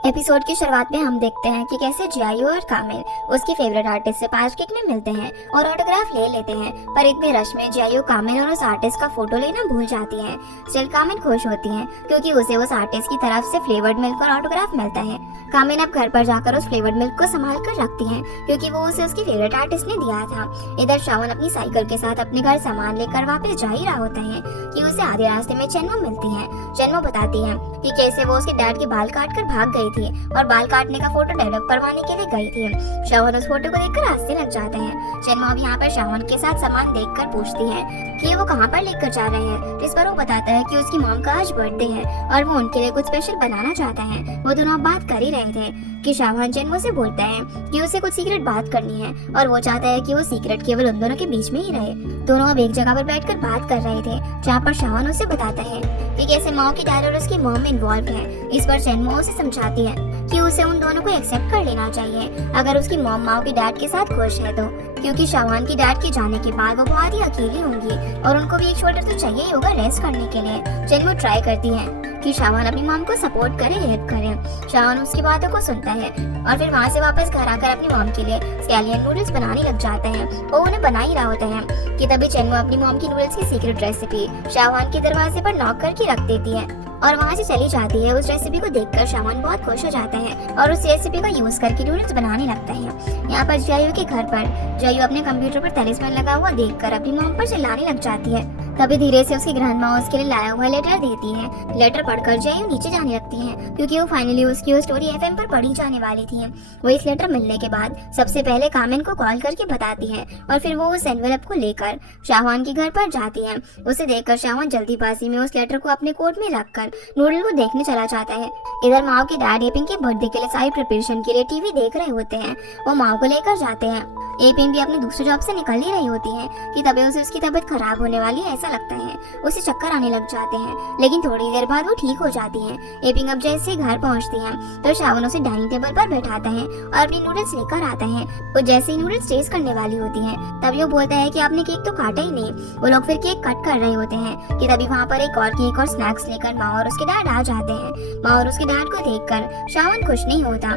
Episode की शुरुआत में हम देखते हैं कि कैसे जियायू और कामिल उसकी फेवरेट आर्टिस्ट से पार्क में मिलते हैं और ऑटोग्राफ ले लेते हैं। पर इतने रश में जियायू कामिल और उस आर्टिस्ट का फोटो लेना भूल जाती है। स्टिल कामिल खुश होती है क्योंकि उसे उस आर्टिस्ट की तरफ से फ्लेवर्ड मिल्क और ऑटोग्राफ मिलता है। कामिल अब घर पर जाकर उस फ्लेवर्ड मिल्क को संभाल कर रखती है क्योंकि वो उसे उसकी फेवरेट आर्टिस्ट ने दिया था। इधर श्रावण अपनी साइकिल के साथ अपने घर सामान लेकर वापस जा ही रहा होता है कि उसे आधे रास्ते में चेन्मो मिलती है। चेन्मो बताती है कि कैसे वो उसके डैड के बाल काट कर भाग गई थी और बाल काटने का फोटो डेवलप करवाने के लिए गई थी। श्रावण उस फोटो को देखकर हंसने लग जाते हैं। चेन्मो अब यहाँ पर श्रावण के साथ सामान देखकर पूछती है कि वो कहाँ पर लेकर जा रहे हैं, जिस पर वो बताता है कि उसकी मॉम का आज बर्थडे है और वो उनके लिए कुछ स्पेशल बनाना चाहता है। वो दोनों बात कर ही रहे थे कि श्रावण चेन्मो से बोलता है कि उसे कुछ सीक्रेट बात करनी है और वो चाहता है कि वो सीक्रेट केवल उन दोनों के बीच में ही रहे। दोनों अब एक जगह पर बैठकर बात कर रहे थे जहाँ पर श्रावण उसे बताता है कि कैसे माओ की डैड और उसकी मॉम इन्वॉल्व है। इस पर चेन्मो उसे समझाती है कि उसे उन दोनों को एक्सेप्ट कर लेना चाहिए अगर उसकी मॉम माओ की डैड के साथ खुश है तो, क्योंकि श्रावण की डैड के जाने के बाद वो बहुत ही अकेली होंगी और उनको भी एक शोल्डर तो चाहिए ही होगा रेस्ट करने के लिए। चेन्मो ट्राई करती है कि श्रावण अपनी मॉम को सपोर्ट करे, हेल्प करे। श्रावण उसकी बातों को सुनता है और फिर वहाँ से वापस घर आकर अपनी मॉम के लिए स्कैलियन नूडल्स बनाने लग जाता है। वो उन्हें बना ही रहा होता है कि तभी चेन्मो अपनी मॉम की नूडल्स की सीक्रेट रेसिपी श्रावण के दरवाजे पर नॉक करके रख देती है और वहाँ से चली जाती है। उस रेसिपी को देखकर श्रावण बहुत खुश हो जाता है और उस रेसिपी का यूज करके नूडल्स बनाने लगता है। यहाँ पर जियायू के घर पर जियायू अपने कंप्यूटर पर तलिस्मान लगा हुआ देखकर अपनी मॉम पर चिल्लाने लग जाती है। तभी धीरे से उसकी ग्रैंडमा उसके लिए लाया हुआ लेटर देती है। लेटर पढ़कर जियायू नीचे जाने लगती है क्योंकि वो फाइनली उसकी वो स्टोरी एफएम पर पढ़ी जाने वाली थी। वो इस लेटर मिलने के बाद सबसे पहले कामिल को कॉल करके बताती है और फिर वो उस एनवेलप को लेकर श्रावण के घर पर जाती है। उसे देखकर श्रावण जल्दीबाजी में उस लेटर को अपने कोट में रखकर नूडल को देखने चला जाता है। इधर माओ की डैड एपिंग के बर्थडे के लिए सारी प्रिपरेशन के लिए टीवी देख रहे होते हैं। वो माओ को लेकर जाते हैं। एपिंग भी अपनी दूसरी जॉब से निकल ही रही होती है कि तभी उसे उसकी तबीयत खराब होने वाली है ऐसा लगता है। उसे चक्कर आने लग जाते हैं लेकिन थोड़ी देर बाद वो ठीक हो जाती है। एपिंग अब जैसे घर पहुंचती है तो श्रावण उसे डाइनिंग टेबल पर बैठाता है और अपनी नूडल्स लेकर आता है। वो जैसे ही नूडल्स टेस्ट करने वाली होती है तभी वो बोलता है कि आपने केक तो काटा ही नहीं। वो लोग फिर केक कट कर रहे होते हैं कि तभी वहाँ पर एक और केक और स्नैक्स लेकर माँ और उसके डैड आ जाते हैं। माँ और उसके डैड को देखकर श्रावण खुश नहीं होता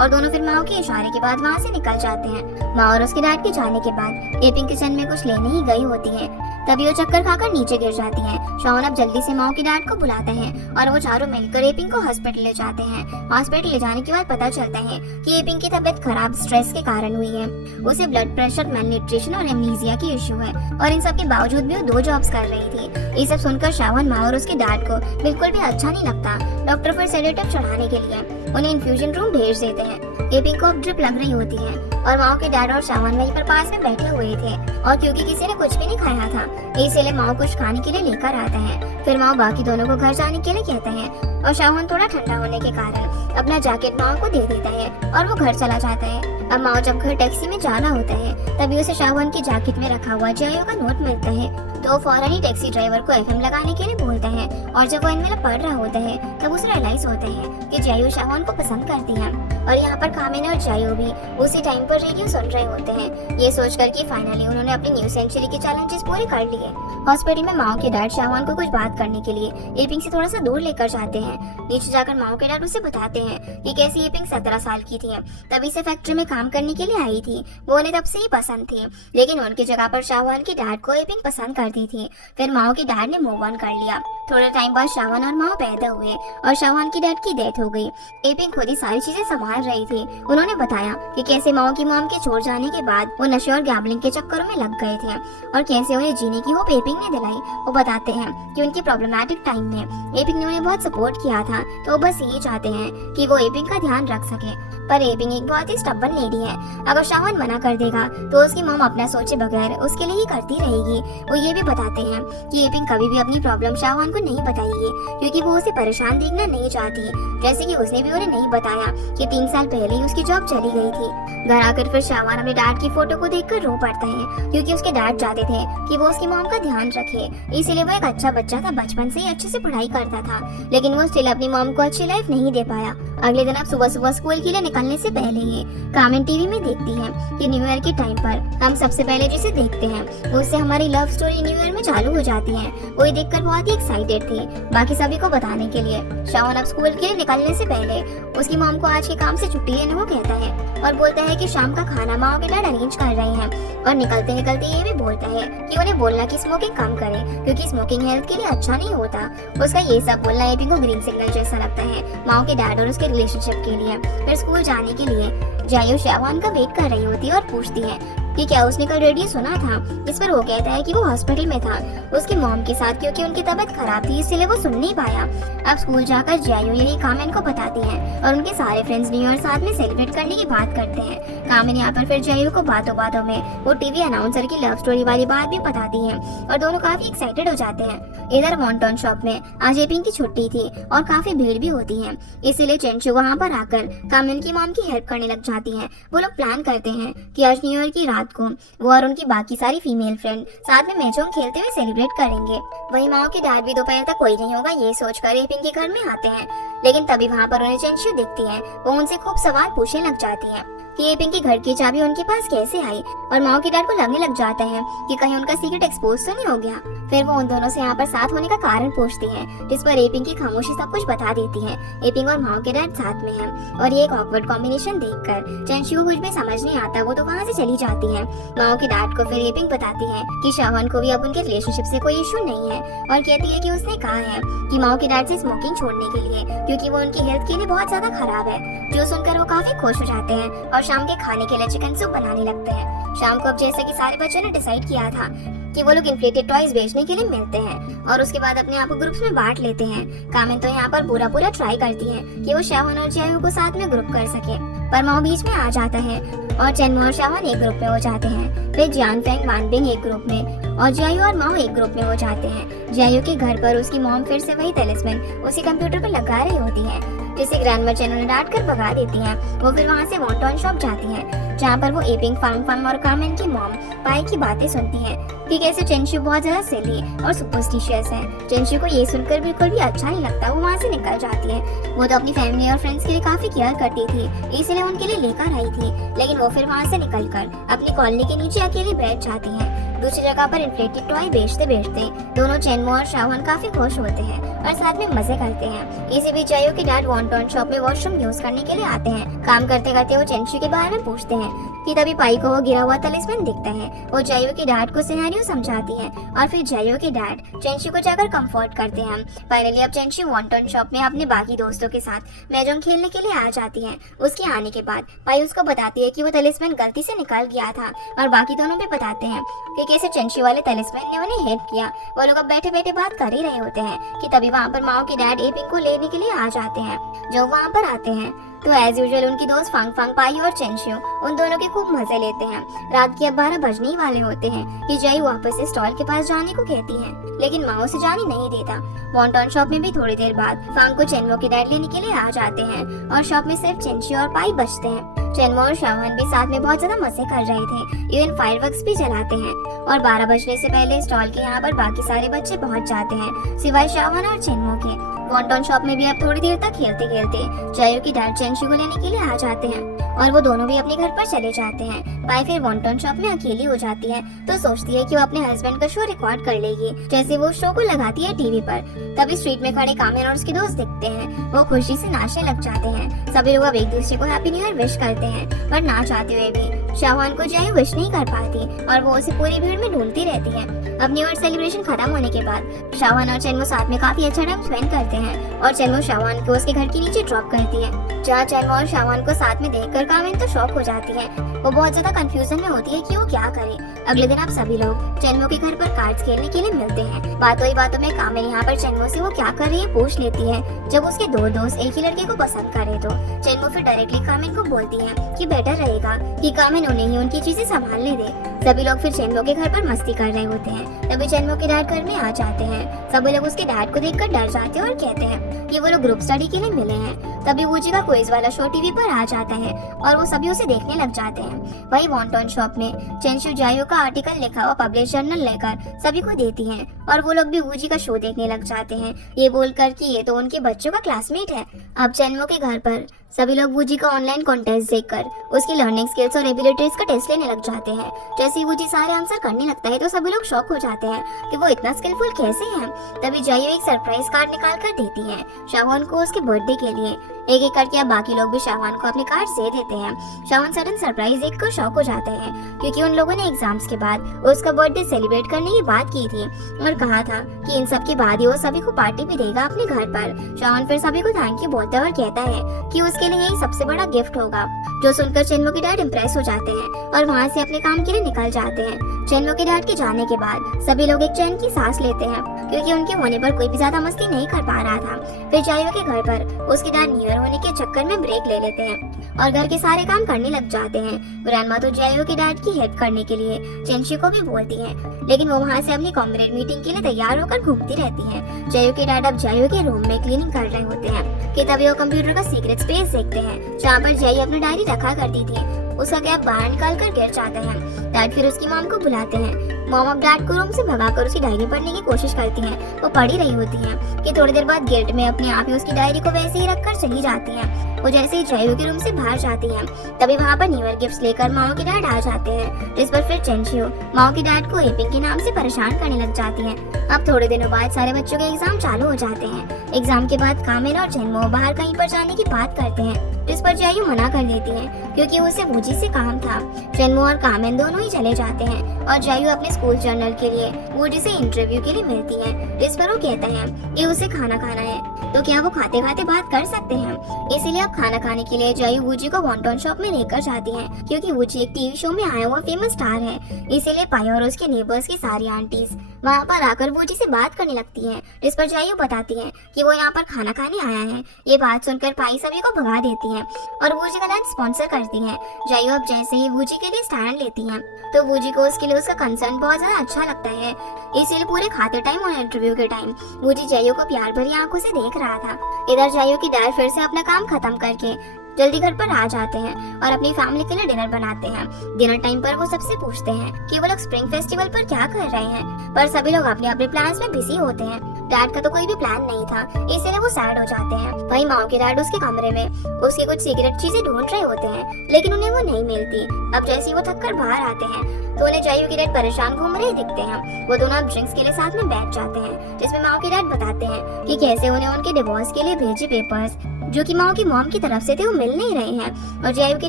और दोनों फिर माँ के इशारे के बाद वहाँ से निकल जाते हैं। माँ और उसके डैड के जाने के बाद एपिंग किचन में कुछ लेने ही गई होती है तभी वो चक्कर खाकर नीचे गिर जाती है। श्रावण अब जल्दी से माँ के डैड को बुलाता है और वो चारों मिलकर एपिंग को हॉस्पिटल ले जाते हैं। हॉस्पिटल ले जाने के बाद पता चलता है कि एपिंग की तबीयत खराब स्ट्रेस के कारण हुई है। उसे ब्लड प्रेशर, मेलन्यूट्रिशन और एमनीजिया की इशू है और इन सब के बावजूद भी वो 2 जॉब्स कर रही थी। ये सब सुनकर श्रावण, माँ और उसके डैड को बिल्कुल भी अच्छा नहीं लगता। डॉक्टर फिर सेडेटिव चढ़ाने के लिए उन्हें इन्फ्यूजन रूम भेज देते हैं। एपिंग को अब ड्रिप लग रही होती है और माँ के डैड और श्रावण वहीं पर पास में बैठे हुए थे और क्योंकि किसी ने कुछ भी नहीं खाया था इसलिए माँ कुछ खाने के लिए लेकर आता है। फिर माँ बाकी दोनों को घर जाने के लिए कहते हैं और श्रावण थोड़ा ठंडा होने के कारण अपना जैकेट माँ को दे देता है और वो घर चला जाता है। अब माँ जब घर टैक्सी में जाना होता है तभी उसे श्रावण की जैकेट में रखा हुआ जियायू का नोट मिलता है तो फौरन ही टैक्सी ड्राइवर को एफएम लगाने के लिए बोलता है और जब वो एनवेलप पढ़ रहा होता है तब उसे रियलाइज होता है कि जियायू श्रावण को पसंद करती है। और यहाँ पर कामिल और जियायू भी उसी टाइम पर रेडियो सुन रहे होते हैं। ये सोचकर कि फाइनली उन्होंने अपनी न्यू सेंचुरी के चैलेंजेस पूरे कर लिए। हॉस्पिटल में माओ के डैड श्रावण को कुछ बात करने के लिए एपिंग से थोड़ा सा दूर लेकर जाते हैं। नीचे जाकर माओ के डैड उसे बताते हैं कि कैसी एपिंग 17 साल की थी, तभी से फैक्ट्री में काम करने के लिए आई थी। वो उन्हें तब से ही पसंद थी लेकिन उनकी जगह पर श्रावण के डैड को एपिंग पसंद करती थी। फिर माओ के डैड ने मूव ऑन कर लिया। थोड़े टाइम बाद श्रावण और माओ पैदा हुए और श्रावण की डैड की डेथ हो गई। एपिंग खुद ही सारी चीजें संभाल रही थी। उन्होंने बताया कि कैसे माओ की मॉम के छोड़ जाने के बाद वो नशे और गैम्बलिंग के चक्करों में लग गए थे और कैसे उन्हें जीने की होप एपिंग ने दिलाई। वो बताते हैं कि उनकी प्रॉब्लमैटिक टाइम में एपिंग ने उन्हें बहुत सपोर्ट किया था तो वो बस यही चाहते हैं कि वो एपिंग का ध्यान रख सके। पर एपिंग एक बहुत ही स्टबर्न लेडी है। अगर श्रावण मना कर देगा तो उसकी मॉम अपना सोचे बगैर उसके लिए ही करती रहेगी। वो ये भी बताते हैं कि एपिंग कभी भी अपनी प्रॉब्लम श्रावण को नहीं बताएगी क्योंकि वो उसे परेशान देखना नहीं चाहती, जैसे कि उसने भी उन्हें नहीं बताया कि 3 साल पहले ही उसकी जॉब चली गई थी। घर आकर फिर श्रावण अपने डैड की फोटो को देखकर रो पड़ता है क्योंकि उसके डैड चाहते थे कि वो उसकी मॉम का ध्यान रखे, इसीलिए वो एक अच्छा बच्चा था, बचपन से ही अच्छे से पढ़ाई करता था लेकिन वो स्टिल अपनी मॉम को अच्छी लाइफ नहीं दे पाया। अगले दिन अब सुबह सुबह स्कूल के लिए निकलने से पहले ही कामिन टीवी में देखती है कि न्यू ईयर के टाइम पर हम सबसे पहले जिसे देखते हैं उससे हमारी लव स्टोरी न्यू ईयर में चालू हो जाती है। वो ये देखकर बहुत ही एक्साइटेड थी बाकी सभी को बताने के लिए। शावन अब स्कूल के लिए निकलने से पहले उसकी मॉम को आज के काम से छुट्टी लेने को कहता है और बोलता है कि शाम का खाना माँ के डैड अरेंज कर रहे हैं। और निकलते निकलते ये भी बोलता है कि उन्हें बोलना कि स्मोकिंग कम करे क्योंकि स्मोकिंग हेल्थ के लिए अच्छा नहीं होता। उसका ये सब बोलना एपी को ग्रीन सिग्नल जैसा लगता है माँ के डैड और उसके रिलेशनशिप के लिए। फिर स्कूल जाने के लिए जायो शावान का वेट कर रही होती है और पूछती है कि क्या उसने कल रेडियो सुना था, इस पर वो कहता है कि वो हॉस्पिटल में था उसकी मॉम के साथ क्योंकि उनकी तबीयत खराब थी इसलिए वो सुन नहीं पाया। अब स्कूल जाकर जायो यही कामिन को बताती है और उनके सारे फ्रेंड्स न्यू ईयर साथ में सेलिब्रेट करने की बात करते हैं। कामिन यहाँ पर फिर जायो को बातों बातों में वो टीवी अनाउंसर की लव स्टोरी वाली बात भी बताती है और दोनों काफी एक्साइटेड हो जाते हैं। इधर वॉन्टन शॉप में आज एपिंग की छुट्टी थी और काफी भीड़ भी होती है इसीलिए चेंचू वहाँ पर आकर कामिन की मॉम की हेल्प करने लग जाती है। वो लोग प्लान करते हैं कि आज न्यू ईयर की रात को वो और उनकी बाकी सारी फीमेल फ्रेंड साथ में मैचोंग खेलते हुए सेलिब्रेट करेंगे। वहीं माओ के डैड भी दोपहर तक कोई नहीं होगा ये सोचकर एपिंग के घर में आते हैं, लेकिन तभी वहाँ पर उन्हें चेंचू दिखती है। वो उनसे खूब सवाल पूछने लग जाती है कि एपिंग के घर की चाबी उनके पास कैसे आई और माओ के डैड को लगने लग जाता है कि कहीं उनका सीक्रेट एक्सपोज तो नहीं हो गया। फिर वो उन दोनों से यहाँ पर साथ होने का कारण पूछती है जिस पर एपिंग की खामोशी सब कुछ बता देती है। एपिंग और माओ के डैड साथ में हैं और ये एक ऑकवर्ड कॉम्बिनेशन देखकर चेंचू को कुछ भी समझ नहीं आता। वो तो वहाँ से चली जाती है। माओ के डैड को फिर एपिंग बताती है कि शावन को भी अब उनके रिलेशनशिप से कोई इशू नहीं है और कहती है कि उसने कहा है कि माओ के डैड से स्मोकिंग छोड़ने के लिए क्योंकि वो उनकी हेल्थ के लिए बहुत ज्यादा खराब है। जो सुनकर वो काफी खुश हो जाते हैं और शाम के खाने के लिए चिकन सूप बनाने लगते हैं। शाम को अब जैसे कि सारे बच्चों ने डिसाइड किया था कि वो लोग इन्फ्लेटेड टॉयज बेचने के लिए मिलते हैं और उसके बाद अपने आप को ग्रुप्स में बांट लेते हैं। कामिन तो यहाँ पर पूरा ट्राई करती है कि वो शावन और जायो को साथ में ग्रुप कर सके, पर माओ बीच में आ जाता है और चेनमो और शावन एक ग्रुप में हो जाते हैं। फिर जियान फेंग वानबिंग एक ग्रुप में और जायो और माओ एक ग्रुप में हो जाते हैं। जायो के घर पर उसकी मॉम फिर से वही तलिस्मन उसी कंप्यूटर पर लगा रही होती है जिसे ग्रैंडमा चेनो ने डांट कर भगा देती है। वो फिर वहाँ से वॉन्टन शॉप जाती है जहाँ पर वो एपिंग फांग और कामिन की मॉम पाई की बातें सुनती है कि कैसे चेंचू बहुत ज्यादा सिली और सुपरस्टिशियस है। चेंचू को ये सुनकर बिल्कुल भी अच्छा नहीं लगता। वो वहाँ से निकल जाती है। वो तो अपनी फैमिली और फ्रेंड्स के लिए काफी केयर करती थी इसलिए उनके लिए लेकर आई थी, लेकिन वो फिर वहाँ से निकलकर अपनी कॉलोनी के नीचे अकेली बैठ जाती है। दूसरी जगह पर इन्फ्लेटेड टॉय बेचते बेचते दोनों चेनमो और शावन काफी खुश होते हैं और साथ में मजे करते हैं। इसी बीच जायो के डैड वॉन्टन शॉप में वॉशरूम यूज करने के लिए आते हैं। काम करते करते वो चेंचू के बारे में पूछते हैं कि तभी पाई को वो गिरा हुआ तलिस्मन दिखता है। वो जायो के डैड को सिनेरियो समझाती है और फिर जायो के डैड चेंचू को जाकर कंफर्ट करते हैं। फाइनली अब चेंचू वॉन्टन शॉप में अपने बाकी दोस्तों के साथ मैजोंग खेलने के लिए आ जाती है। उसके आने के बाद पाई उसको बताती है कि वो तलिस्मन गलती से निकल गया था और बाकी दोनों भी बताते हैं कि कैसे चेंचू वाले तलिस्मन ने उन्हें हेल्प किया। वो लोग अब बैठे बैठे बात कर ही रहे होते हैं कि तभी वहाँ पर माओ के डैड एपिंग को लेने के लिए आ जाते हैं। जो वहाँ पर आते हैं तो एज यूजुअल उनकी दोस्त फांग फांग पाई और चेंचू उन दोनों के खूब मजे लेते हैं। रात के अब 12 बजने ही वाले होते हैं कि जय वापस से स्टॉल के पास जाने को कहती है, लेकिन माओ से जाने नहीं देता। वॉन्टन शॉप में भी थोड़ी देर बाद फांग को चेनमो के डैड लेने के लिए आ जाते हैं और शॉप में सिर्फ चेंचू और पाई बचते हैं। चेनमो और शावन भी साथ में बहुत ज्यादा मजे कर रहे थे, इवन फायरवर्क्स भी जलाते हैं और 12 बजने से पहले स्टॉल के यहाँ पर बाकी सारे बच्चे पहुँच जाते हैं सिवाय शावन और चेनमो के। वॉन्टन शॉप में भी अब थोड़ी देर तक खेलते खेलते जायो की डैड चेंचू को लेने के लिए आ जाते हैं और वो दोनों भी अपने घर पर चले जाते हैं। पाई फिर वॉन्टन शॉप में अकेली हो जाती है तो सोचती है कि वो अपने हस्बैंड का शो रिकॉर्ड कर लेगी। जैसे वो शो को लगाती है टीवी पर, तभी स्ट्रीट में खड़े कामिन और उसके दोस्त दिखते हैं। वो खुशी से नाचने लग जाते हैं। सभी लोग अब एक दूसरे को हैप्पी न्यू ईयर विश करते हैं, पर ना चाहते हुए भी शाहवान को जायो विश नहीं कर पाती और वो उसे पूरी भीड़ में ढूंढती रहती है। अब न्यू ईयर सेलिब्रेशन खत्म होने के बाद शाहवान और चेनमो साथ में काफी अच्छा टाइम स्पेंड करते हैं और चेनमो शाहवान को उसके घर के नीचे ड्रॉप करती है, जहाँ चेनमो और शाहवान को साथ में देखकर कामिन तो शॉक हो जाती है। वो बहुत ज्यादा कंफ्यूजन में होती है कि वो क्या करे। अगले दिन आप सभी लोग चेनमो के घर पर कार्ड्स खेलने के लिए मिलते हैं। बातों ही बातों में कामिन यहाँ पर चेनमो से वो क्या कर रही है पूछ लेती है। जब उसके दो दोस्त एक ही लड़के को पसंद करे तो चेनमो फिर डायरेक्टली कामिन को बोलती है कि बेटर रहेगा कि कामिन उन्हें ही उनकी चीजें संभालने दे। सभी लोग फिर चेनमो के घर पर मस्ती कर रहे होते हैं। तभी चेनमो के डैड घर में आ जाते हैं। सभी लोग उसके डैड को देखकर डर जाते हैं और कहते हैं कि वो लोग ग्रुप स्टडी के लिए मिले हैं। तभी वूजी का क्विज वाला शो टीवी पर आ जाता है और वो सभी उसे देखने लग जाते हैं। वही वॉन्टॉन शॉप में चेंशु जायो का आर्टिकल लिखा हुआ पब्लिश जर्नल लेकर सभी को देती है और वो लोग भी वूजी का शो देखने लग जाते हैं, ये बोलकर कि ये तो उनके बच्चों का क्लासमेट है। अब चेनवो के घर पर सभी लोग वूजी का ऑनलाइन कॉन्टेस्ट देखकर उसकी लर्निंग स्किल्स और एबिलिटीज का टेस्ट लेने लग जाते हैं। जैसे ही वूजी सारे आंसर करने लगता है तो सभी लोग शॉक हो जाते हैं कि वो इतना स्किलफुल कैसे है। तभी जायो एक सरप्राइज कार्ड निकाल कर देती है शाहवान को उसके बर्थडे के लिए। एक एक करके अब बाकी लोग भी शाहवान को अपने कार्ड दे देते हैं। शाहवान सडन सरप्राइज देखकर शॉक हो जाता है क्योंकि उन लोगों ने एग्जाम्स के बाद उसका बर्थडे सेलिब्रेट करने की बात की थी और कहा था कि इन सब के बाद ही वो सभी को पार्टी भी देगा अपने घर पर। शाहवान फिर सभी को थैंक यू बोलता है और कहता है कि उसके लिए यही सबसे बड़ा गिफ्ट होगा। जो सुनकर चेनवो के डैड इम्प्रेस हो जाते हैं और वहाँ से अपने काम के लिए निकल जाते हैं। चेनवो के डैड के जाने के बाद सभी लोग एक चैन की सांस लेते हैं क्योंकि उनके होने पर कोई भी ज्यादा मस्ती नहीं कर पा रहा था। फिर जायो के घर पर उसके डैड न्यू ईयर होने के चक्कर में ब्रेक ले लेते हैं और घर के सारे काम करने लग जाते हैं। ग्रैंडमा तो जायो के डैड की हेल्प करने के लिए चेंशी को भी बोलती है, लेकिन वो वहाँ से अपनी कॉमरेड मीटिंग के लिए तैयार होकर घूमती रहती है। जायो के डैड अब जायो के रूम में क्लीनिंग कर रहे होते हैं कि तभी वो कंप्यूटर का सीक्रेट स्पेस देखते हैं जहाँ पर जायो अपनी डायरी रखा करती थी। उसका कैप बाहर निकाल कर गिर जाता है। डैड फिर उसकी मॉम को बुलाते हैं। मॉम अब डैड को रूम से भगाकर उसकी डायरी पढ़ने की कोशिश करती है। वो पढ़ ही रही होती है कि थोड़ी देर बाद गिल्ट में अपने आप ही उसकी डायरी को वैसे ही रखकर चली जाती है। वो जैसे ही जायो के रूम से बाहर जाती है तभी वहाँ पर न्यू ईयर गिफ्ट लेकर माओ के डैड आ जाते हैं, जिस पर फिर चेंशियो माओ के डैड को एपिंग के नाम से परेशान करने लग जाती है। अब थोड़े दिनों बाद सारे बच्चों के एग्जाम चालू हो जाते हैं। एग्जाम के बाद कामेन और चेनमो बाहर कहीं पर जाने की बात करते हैं, जिस पर जायो मना कर देती है क्योंकि उसे वूजी से काम था। चेनमो और कामेन दोनों ही चले जाते हैं और जायो अपने स्कूल जर्नल के लिए वूजी से इंटरव्यू के लिए मिलती है, जिस पर वो कहता है कि उसे खाना खाना है तो क्या वो खाते खाते बात कर सकते हैं। इसीलिए अब खाना खाने के लिए जायो वूजी को वॉन्टॉन शॉप में लेकर जाती है क्योंकि वूजी एक टीवी शो में आया हुआ फेमस स्टार है। इसीलिए पाई और उसके नेबर्स की सारी आंटीज वहाँ पर आकर वूजी से बात करने लगती है, जिस पर जायो बताती है कि वो यहाँ पर खाना खाने आया है। ये बात सुनकर पाई सभी को भगा देती है और वूजी का लंच स्पॉन्सर करती है। जायो अब जैसे ही वूजी के लिए स्टैंड लेती है तो वूजी को उसके लिए उसका कंसर्न बहुत ज्यादा अच्छा लगता है। इसीलिए पूरे खाते टाइम और इंटरव्यू के टाइम वूजी जायो को प्यार भरी आंखों से देख रहा था। इधर जायो की डैड फिर से अपना काम खत्म करके जल्दी घर पर आ जाते हैं और अपनी फैमिली के लिए डिनर बनाते हैं। डिनर टाइम पर वो सबसे पूछते हैं कि वो लोग स्प्रिंग फेस्टिवल पर क्या कर रहे हैं, पर सभी लोग अपने अपने प्लान्स में बिजी होते हैं। डैड का तो कोई भी प्लान नहीं था, इसीलिए वो सैड हो जाते हैं। वहीं माओ के डैड उसके कमरे में उसकी कुछ सीक्रेट चीजें ढूंढ रहे होते हैं, लेकिन उन्हें वो नहीं मिलती। अब जैसे ही वो थक कर बाहर आते हैं तो उन्हें जायो के डैड परेशान घूम रहे दिखते हैं। वो दोनों अब ड्रिंक्स के लिए साथ में बैठ जाते हैं, जिसमें माओ के डैड बताते हैं कि कैसे उन्हें उनके डिवोर्स के लिए भेजे पेपर्स जो कि माओ की मॉम की तरफ से थे वो मिल नहीं रहे हैं। और जायो के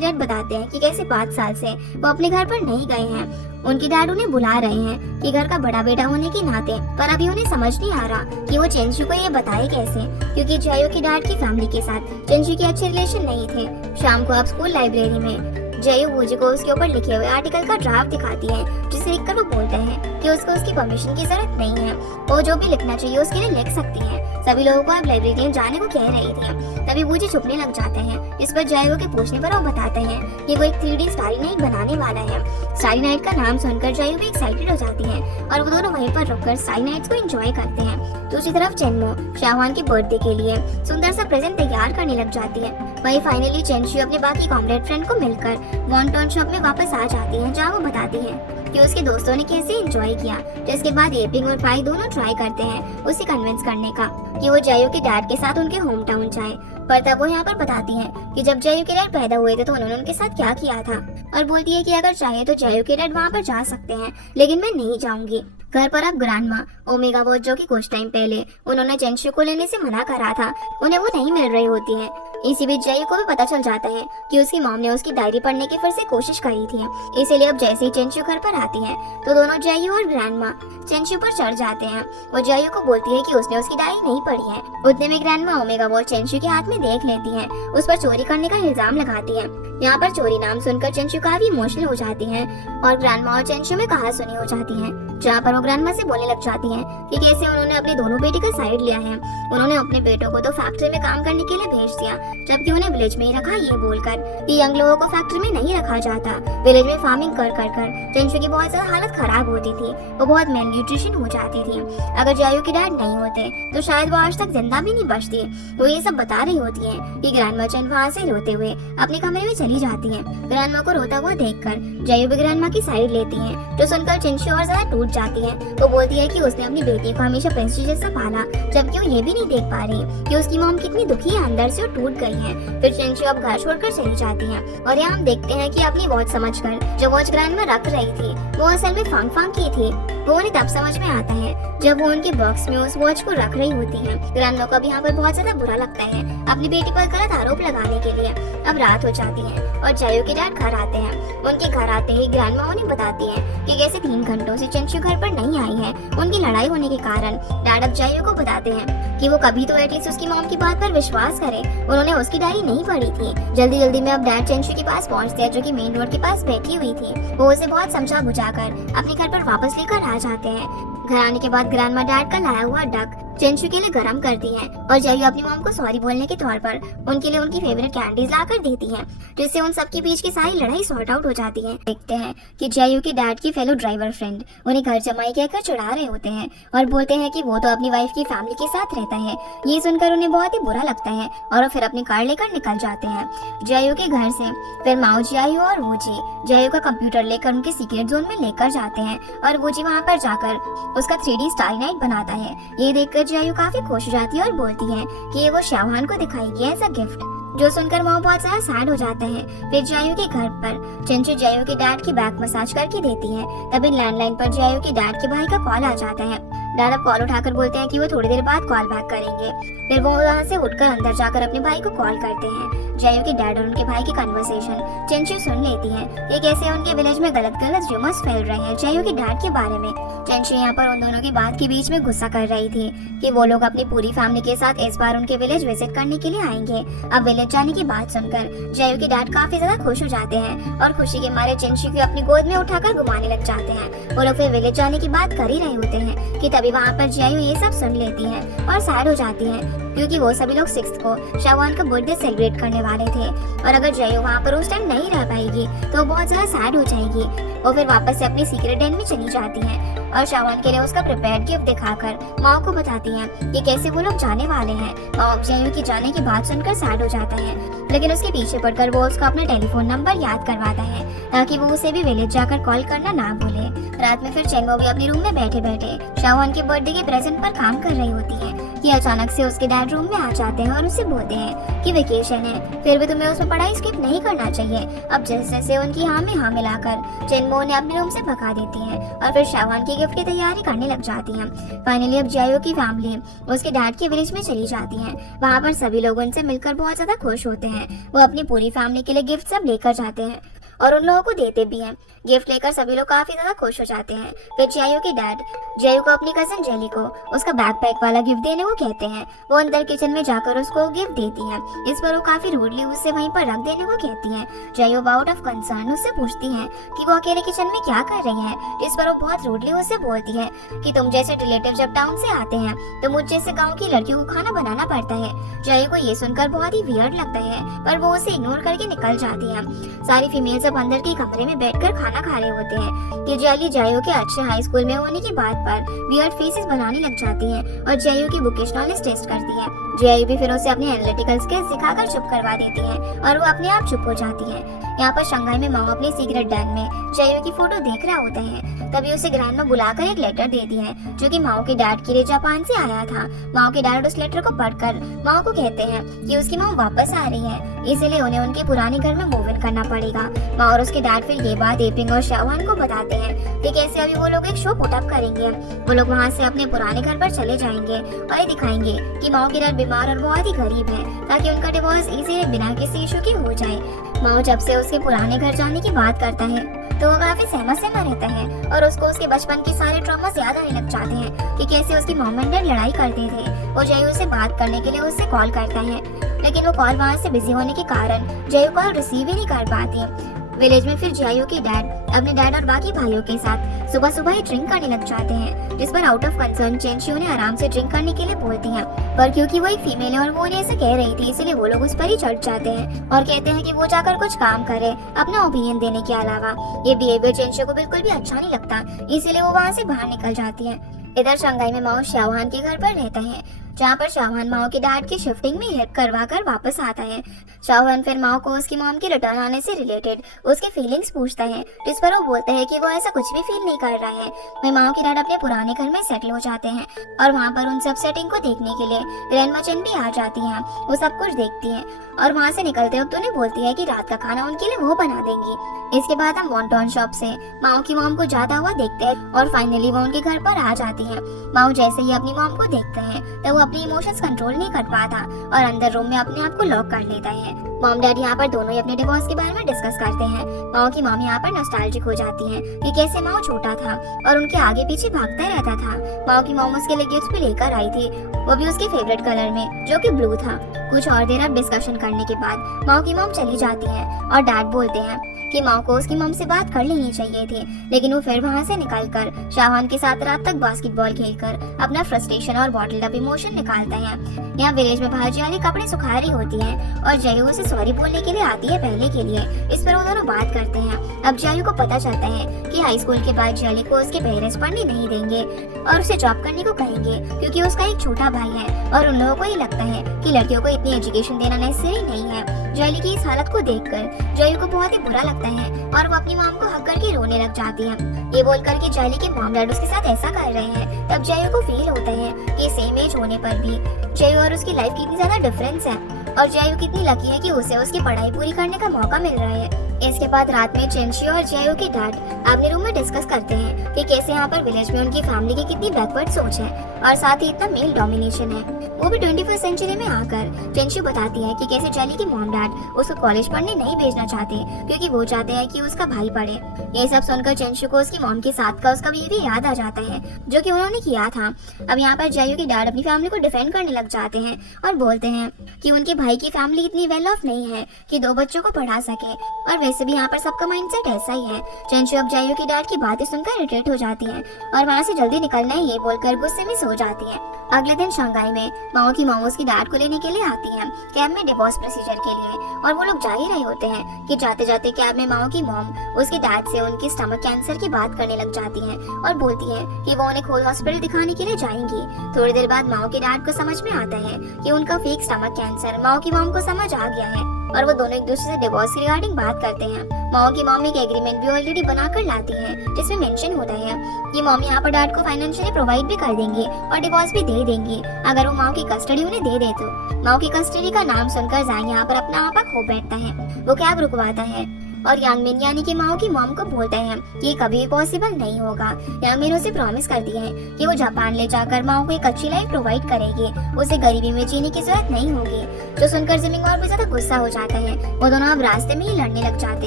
डैड बताते हैं कि कैसे 5 साल से वो अपने घर पर नहीं गए हैं। उनके डैड उन्हें बुला रहे हैं कि घर का बड़ा बेटा होने के नाते, पर अभी उन्हें समझ नहीं आ रहा कि वो चेंशु को ये बताए कैसे, क्योंकि जायो के डैड की फैमिली के साथ चेंशु के अच्छे रिलेशन नहीं थे। शाम को अब स्कूल लाइब्रेरी में जायो वूजी को उसके ऊपर लिखे हुए आर्टिकल का ड्राफ्ट दिखाती है, जिसे लिखकर वो बोलते हैं कि उसको उसकी परमिशन की जरूरत नहीं है, वो जो भी लिखना चाहिए उसके लिए लिख सकती है। सभी लोगों को अब लाइब्रेरी में जाने को कह रही थी। तभी वूजी छुपने लग जाते हैं, इस पर जायो के पूछने पर वो बताते हैं कि वो एक 3D स्टारी नाइट बनाने वाला है। स्टारी नाइट का नाम सुनकर जायो भी एक्साइटेड हो जाती है और वो दोनों वहीं पर रुककर स्टारी नाइट्स को एंजॉय करते हैं। दूसरी तरफ चेनमो शाहवान के बर्थडे के लिए सुंदर सा प्रेजेंट तैयार करने लग जाती है। वहीं फाइनली चेंशु अपने बाकी कॉमरेड फ्रेंड को मिलकर वॉन्टॉन शॉप में वापस आ जाती है, जहाँ वो बताती है कि उसके दोस्तों ने कैसे एंजॉय किया। जिसके बाद एपिंग और पाई दोनों ट्राई करते हैं उसे कन्विंस करने का कि वो जायो के डैड के साथ उनके होम टाउन जाए, पर तब वो यहाँ पर बताती है कि जब जायो के डैड पैदा हुए थे तो उन्होंने उनके साथ क्या किया था, और बोलती है कि अगर चाहे तो जायो के डैड वहाँ पर जा सकते हैं, लेकिन मैं नहीं जाऊंगी। घर पर अब ग्रैंडमा ओमेगा वॉच, जो कि कुछ टाइम पहले उन्होंने चेंशु को लेने से मना करा था, उन्हें वो नहीं मिल रही होती है। इसी बीच जायो को भी पता चल जाता है कि उसकी मॉम ने उसकी डायरी पढ़ने की फिर से कोशिश करी थी। इसीलिए अब जैसे ही चेंशु घर पर आती है तो दोनों जायो और ग्रैंडमा चेंशु पर चढ़ जाते हैं। वो जायो को बोलती है कि उसने उसकी डायरी नहीं पढ़ी है। उतने में ग्रैंडमा ओमेगा वॉच चेंशु के हाथ में देख लेती है, उस पर चोरी करने का इल्जाम लगाती है। यहाँ पर चोरी नाम सुनकर चेंशु काफी इमोशनल हो जाती है और ग्रैंडमा और चेंशु में कहासुनी हो जाती है। जहाँ पर वो ग्रैंडमा से बोलने लग जाती हैं कि कैसे उन्होंने अपने दोनों बेटे का साइड लिया है। उन्होंने अपने बेटों को तो फैक्ट्री में काम करने के लिए भेज दिया, जबकि उन्हें विलेज में ही रखा, ये बोलकर कि यंग लोगों को फैक्ट्री में नहीं रखा जाता। विलेज में फार्मिंग कर कर कर चेंचू की बहुत ज्यादा हालत खराब होती थी, वो बहुत मेल न्यूट्रिशन हो जाती थी। अगर जायू के डैड नहीं होते तो शायद वो आज तक जिंदा भी नहीं बचती। वो ये सब बता रही होती है कि ग्रैंडमा चेन वहाँ से रोते हुए अपने कमरे में चली जाती है। ग्रैंडमा को रोता हुआ देखकर जायू भी ग्रैंडमा की साइड लेती है, जो सुनकर चेंचू और ज्यादा टूट जाती है। वो बोलती है कि उसने अपनी बेटी को हमेशा प्रिंसेस जैसा पाला, जबकि वो ये भी नहीं देख पा रही कि उसकी मॉम कितनी दुखी है अंदर से और टूट गई है। फिर चेंचू अब घर छोड़कर चली जाती है और यहाँ हम देखते हैं कि अपनी वॉच समझकर जो वॉच ग्रैंडमा रख रही थी वो असल में फांग फांग की थी। वो उन्हें तब समझ में आता है जब वो उनके बॉक्स में उस वॉच को रख रही होती है। ग्रैंडमा को अब यहाँ पर बहुत ज्यादा बुरा लगता है अपनी बेटी पर गलत आरोप लगाने के लिए। अब रात हो जाती है और जायू के डैड घर आते हैं। उनके घर आते ही ग्रैंडमा उन्हें बताती है कि कैसे 3 घंटों से चेंचू घर पर नहीं आई है उनकी लड़ाई होने के कारण। डैड अब जायू को बताते हैं कि वो कभी तो एटलीस्ट उसकी मॉम की बात पर विश्वास करे, उन्होंने उसकी डायरी नहीं पढ़ी थी। जल्दी जल्दी में अब डैड चेंचू के पास पहुँचते हैं, जो कि मेन रोड के पास बैठी हुई थी। वो उसे बहुत समझा बुझाकर अपने घर पर वापस लेकर आ जाते हैं। घर आने के बाद ग्रैंडमा डैड का लाया हुआ डक चेंचू के लिए गरम करती है और जायू अपनी मॉम को सॉरी बोलने के तौर पर उनके लिए उनकी फेवरेट कैंडीज लाकर देती है, जिससे उन सबके बीच की सारी लड़ाई सॉर्ट आउट हो जाती है। देखते हैं कि जायू के डैड की फेलो ड्राइवर फ्रेंड उन्हें घर जमाई कहकर चढ़ा रहे होते हैं और बोलते हैं कि वो तो अपनी वाइफ की फैमिली के साथ रहता है। ये सुनकर उन्हें बहुत ही बुरा लगता है और वो फिर अपनी कार लेकर निकल जाते हैं जायू के घर से। फिर माओ जायू और वूजी जायू का कंप्यूटर लेकर उनके सीक्रेट जोन में लेकर जाते हैं और वूजी वहाँ पर जाकर उसका 3D स्टारी नाइट बनाता है। ये देखकर जायू काफी खुश हो जाती है और बोलती है कि ये वो शाहवान को दिखाएगी एज अ गिफ्ट, जो सुनकर वो बहुत ज्यादा सैड हो जाते हैं। फिर जायू के घर पर चेंचू जायू के डैड की बैक मसाज करके देती है। तभी लैंडलाइन पर जायू के डैड के भाई का कॉल आ जाता है। डैड अब कॉल उठाकर बोलते हैं कि वो थोड़ी देर बाद कॉल बैक करेंगे। फिर वो वहाँ से उठकर अंदर जाकर अपने भाई को कॉल करते हैं। जायू के डैड और उनके भाई की कन्वर्सेशन चेंचू सुन लेती है कि कैसे उनके विलेज में गलत गलत रूमर्स फैल रहे हैं जायू के डैड के बारे में। चेंचू यहाँ पर उन दोनों की बात के बीच में गुस्सा कर रही थी कि वो लोग अपनी पूरी फैमिली के साथ इस बार उनके विलेज विजिट करने के लिए आएंगे। अब विलेज जाने की बात सुनकर जायू के डैड काफी ज्यादा खुश हो जाते हैं और खुशी के मारे चेंचू को अपनी गोद में उठाकर घुमाने लग जाते हैं। वो लोग फिर विलेज जाने की बात कर ही रहे होते हैं कि तभी वहाँ पर जायू ये सब सुन लेती है और सैड हो जाती है, क्योंकि वो सभी लोग 6 को शाहवान का बर्थडे सेलिब्रेट करने वाले थे और अगर जायू वहाँ पर उस टाइम नहीं रह पाएगी तो वो बहुत ज्यादा सैड हो जाएगी। वो फिर वापस से अपनी सीक्रेट डेन में चली जाती है और शाहवान के लिए उसका प्रिपेयर्ड गिफ्ट दिखाकर माओ को बताती है कि कैसे वो लोग जाने वाले हैं। माओ जायू की जाने की बात सुनकर सैड हो जाता है, लेकिन उसके पीछे पड़कर वो उसका अपना टेलीफोन नंबर याद करवाता है ताकि वो उसे भी विलेज जाकर कॉल करना ना भूले। रात में फिर चेंगो भी अपने रूम में बैठे बैठे शाहवान के बर्थडे के प्रेजेंट पर काम कर रही होती है कि अचानक से उसके डैड रूम में आ जाते हैं और उसे बोलते हैं कि वेकेशन है, फिर भी तुम्हें उसमें पढ़ाई स्किप नहीं करना चाहिए। अब जैसे जैसे उनकी हाँ में हाँ मिलाकर चेंगो उन्हें अपने रूम से भगा देती है और फिर शाहवान की गिफ्ट की तैयारी करने लग जाती है। फाइनली अब जायू की फैमिली उसके डैड के विलेज में चली जाती है। वहाँ पर सभी लोग उनसे मिलकर बहुत ज्यादा खुश होते हैं। वो अपनी पूरी फैमिली के लिए गिफ्ट सब लेकर जाते हैं और उन लोगों को देते भी हैं। गिफ्ट लेकर सभी लोग काफी ज्यादा खुश हो जाते हैं। फिर जायू के डैड जायू को अपनी कजन जेली को उसका बैकपैक वाला गिफ्ट देने को कहते हैं। वो अंदर किचन में जाकर उसको गिफ्ट देती है। इस पर वो काफी रूडली उससे वहीं पर रख देने को कहती है। जायू आउट ऑफ कंसर्न उससे पूछती है कि वो अकेले किचन में क्या कर रही है, इस पर वो बहुत रूडली उससे बोलती है कि तुम जैसे रिलेटिव जब टाउन से आते हैं तो मुझ जैसे गाँव की लड़कियों को खाना बनाना पड़ता है। जायू को ये सुनकर बहुत ही वियर्ड लगता है, पर वो उसे इग्नोर करके निकल जाती है। सारी फीमेल्स अब अंदर के कमरे में बैठकर खाना खा रहे होते हैं कि जाली जायू के अच्छे हाई स्कूल में होने की बात पर वियर्ड फेसेस बनाने लग जाती है और जायू की बुकिश नॉलेज टेस्ट करती है। जायू भी फिर उसे अपने एनालिटिकल स्किल्स सिखाकर चुप करवा देती है और वो अपने आप चुप हो जाती है। यहाँ पर शंघाई में माओ अपनी सीक्रेट डन में जायू की फोटो देख रहा होता है। तभी उसे ग्रैंडमा बुलाकर एक लेटर देती है जो कि माओ के डैड के लिए जापान से आया था। माओ के डैड उस लेटर को पढ़कर माओ को कहते हैं कि उसकी माओ वापस आ रही है, इसलिए उन्हें उनके पुराने घर में मूव इन करना पड़ेगा। माओ और उसके डैड फिर ये बात एपिंग और शाहवान को बताते हैं कि कैसे अभी वो लोग एक शो पुट अप करेंगे। वो लोग वहाँ से अपने पुराने घर पर चले जाएंगे और ये दिखाएंगे कि माओ के डैड बीमार और बहुत ही गरीब है ताकि उनका डिवोर्स इजीली बिना किसी इशू के हो जाए। माओ जब से उसके पुराने घर जाने की बात करता है तो वो काफी सहमा रहता है और उसको उसके बचपन के सारे ट्रॉमास याद आने लग जाते हैं कि कैसे उसकी मॉम एंड डैड लड़ाई करते थे। वो जायू से बात करने के लिए उससे कॉल करता है, लेकिन वो कॉल वहाँ से बिजी होने के कारण जायू कॉल रिसीव ही नहीं कर पाती। विलेज में फिर जियायू की डैड अपने डैड और बाकी भाइयों के साथ सुबह सुबह ही ड्रिंक करने लग जाते हैं, जिस पर आउट ऑफ कंसर्न चेंशी उन्हें आराम से ड्रिंक करने के लिए बोलती हैं, पर क्योंकि वो एक फीमेल है और वो उन्हें ऐसा कह रही थी, इसलिए वो लोग उस पर ही चढ़ जाते हैं और कहते हैं कि वो जाकर कुछ काम करे अपना ओपिनियन देने के अलावा। ये बिहेवियर चेंशी को बिल्कुल भी अच्छा नहीं लगता, इसीलिए वो वहाँ से बाहर निकल जाती है। इधर शंघाई में माओ शाओहान के घर पर रहता है, जहाँ पर शाओहान माओ के डैड की शिफ्टिंग में हेल्प करवा कर वापस आता है। शाओहान फिर माओ को उसकी मॉम के रिटर्न आने से रिलेटेड उसके फीलिंग्स पूछता है, जिस पर वो बोलता है कि वो ऐसा कुछ भी फील नहीं कर रहा है। वह माओ के डैड अपने पुराने घर में सेटल हो जाते हैं और वहाँ पर उन सब सेटिंग को देखने के लिए ग्रैंडमा चेन भी आ जाती है। वो सब कुछ देखती है और वहाँ से निकलते वक्त उन्हें बोलती है कि रात का खाना उनके लिए वो बना देंगी। इसके बाद हम वॉन्टॉन शॉप से माओ की मॉम को जाता हुआ देखते हैं और फाइनली वो उनके घर पर आ जाती है। माओ जैसे ही अपनी मॉम को देखते हैं तब वो अपनी इमोशंस कंट्रोल नहीं कर पाता और अंदर रूम में अपने आप को लॉक कर लेता है। मॉम डैड यहाँ पर दोनों ही अपने डिवोर्स के बारे में डिस्कस करते हैं। माओ की मॉम यहाँ पर नॉस्टैल्जिक हो जाती है कि कैसे माओ छोटा था और उनके आगे पीछे भागता रहता था। माओ की मॉम उसके लिए गिफ्ट भी लेकर आई थी, वो भी उसके फेवरेट कलर में जो कि ब्लू था। कुछ और देर अब डिस्कशन करने के बाद माओ की मॉम चली जाती है और डैड बोलते हैं कि माओ को उसकी मॉम से बात कर लेनी चाहिए थी, लेकिन वो फिर वहाँ से निकलकर शाओहान के साथ रात तक बास्केटबॉल खेलकर अपना फ्रस्ट्रेशन और बॉटल्ड अप इमोशन निकालता है। यहाँ विलेज में भाजी वाली कपड़े सुखा रही होती है और जयू उसे सॉरी बोलने के लिए आती है पहले के लिए। इस पर वो दोनों बात करते हैं। अब जयू को पता चलता है कि हाई स्कूल के बाद जयली को उसके पेरेंट्स पढ़ने नहीं देंगे और उसे जॉब करने को कहेंगे, क्योंकि उसका एक छोटा भाई है और उन लोगों को ये लगता है कि लड़कियों को इतनी एजुकेशन देना नेसेसरी नहीं है। जयली की इस हालत को देखकर जयू को बहुत ही बुरा लगता है और वो अपनी मॉम को हक करके रोने लग जाती है। ये बोलकर कि जयली के मॉम डैड उसके साथ ऐसा कर रहे हैं, तब जयू को फील होता है कि सेम एज होने पर भी जयू और उसकी लाइफ कितनी ज्यादा डिफरेंस है और जयू कितनी लकी है कि उसे उसकी पढ़ाई पूरी करने का मौका मिल रहा है। इसके बाद रात में चेंशी और जयू के डैड अपने रूम में डिस्कस करते हैं कि कैसे यहाँ पर विलेज में उनकी फैमिली की कितनी बैकवर्ड सोच है और साथ ही इतना मेल डोमिनेशन है। वो भी 21वीं सेंचुरी में आकर चेंशी बताती है कि कैसे जयली के मॉम डैड उसको कॉलेज पढ़ने नहीं भेजना चाहते, क्योंकि वो चाहते हैं कि उसका भाई पढ़े। ये सब सुनकर चेंशी को उसकी मॉम के साथ का उसका बिहेवियर याद आ जाता है जो कि उन्होंने किया था। अब यहाँ पर जयू के डैड अपनी फैमिली को डिफेंड करने लग जाते हैं और बोलते हैं कि उनके भाई की फैमिली इतनी वेल ऑफ नहीं है कि 2 बच्चों को पढ़ा सके, और वैसे भी यहाँ पर सबका माइंडसेट ऐसा ही है। चेंशी अब जयू के डैड की बातें सुनकर इरिटेट हो जाती है और वहाँ से जल्दी निकलना है ये बोलकर गुस्से में सो जाती है। अगले दिन शंघाई में माओ की मॉम उसकी डैड को लेने के लिए आती है कैब में डिवोर्स प्रोसीजर के लिए, और वो लोग जा ही रहे होते हैं कि जाते जाते कैब में माओ की मॉम उसके डैड से उनकी स्टमक कैंसर की बात करने लग जाती है और बोलती है कि वो उन्हें खोल हॉस्पिटल दिखाने के लिए जाएंगी। थोड़ी देर बाद माओ के डैड को समझ में आता है कि उनका फेक स्टमक कैंसर माओ की मॉम को समझ आ गया है और वो दोनों एक दूसरे से डिवोर्स रिगार्डिंग बात करते हैं। माओ की मॉम एक एग्रीमेंट भी ऑलरेडी बनाकर लाती है जिसमें मेंशन होता है कि मॉम यहाँ पर डैड को फाइनेंशियली प्रोवाइड भी कर देंगी और डिवोर्स भी दे देंगी अगर वो माओ की कस्टडी उन्हें दे दे तो। माओ की कस्टडी का नाम सुनकर जांग यहाँ पर अपना आपा खो बैठता है। वो कैब रुकवाता है और यांगमिन यानी कि माओ की मॉम को बोलते हैं कि ये कभी भी पॉसिबल नहीं होगा। यांगमिन उसे प्रॉमिस करती है कि वो जापान ले जाकर माओ को एक अच्छी लाइफ प्रोवाइड करेगी, उसे गरीबी में जीने की जरूरत नहीं होगी। जो सुनकर जिमिंग और भी ज्यादा गुस्सा हो जाता है। वो दोनों अब रास्ते में ही लड़ने लग जाते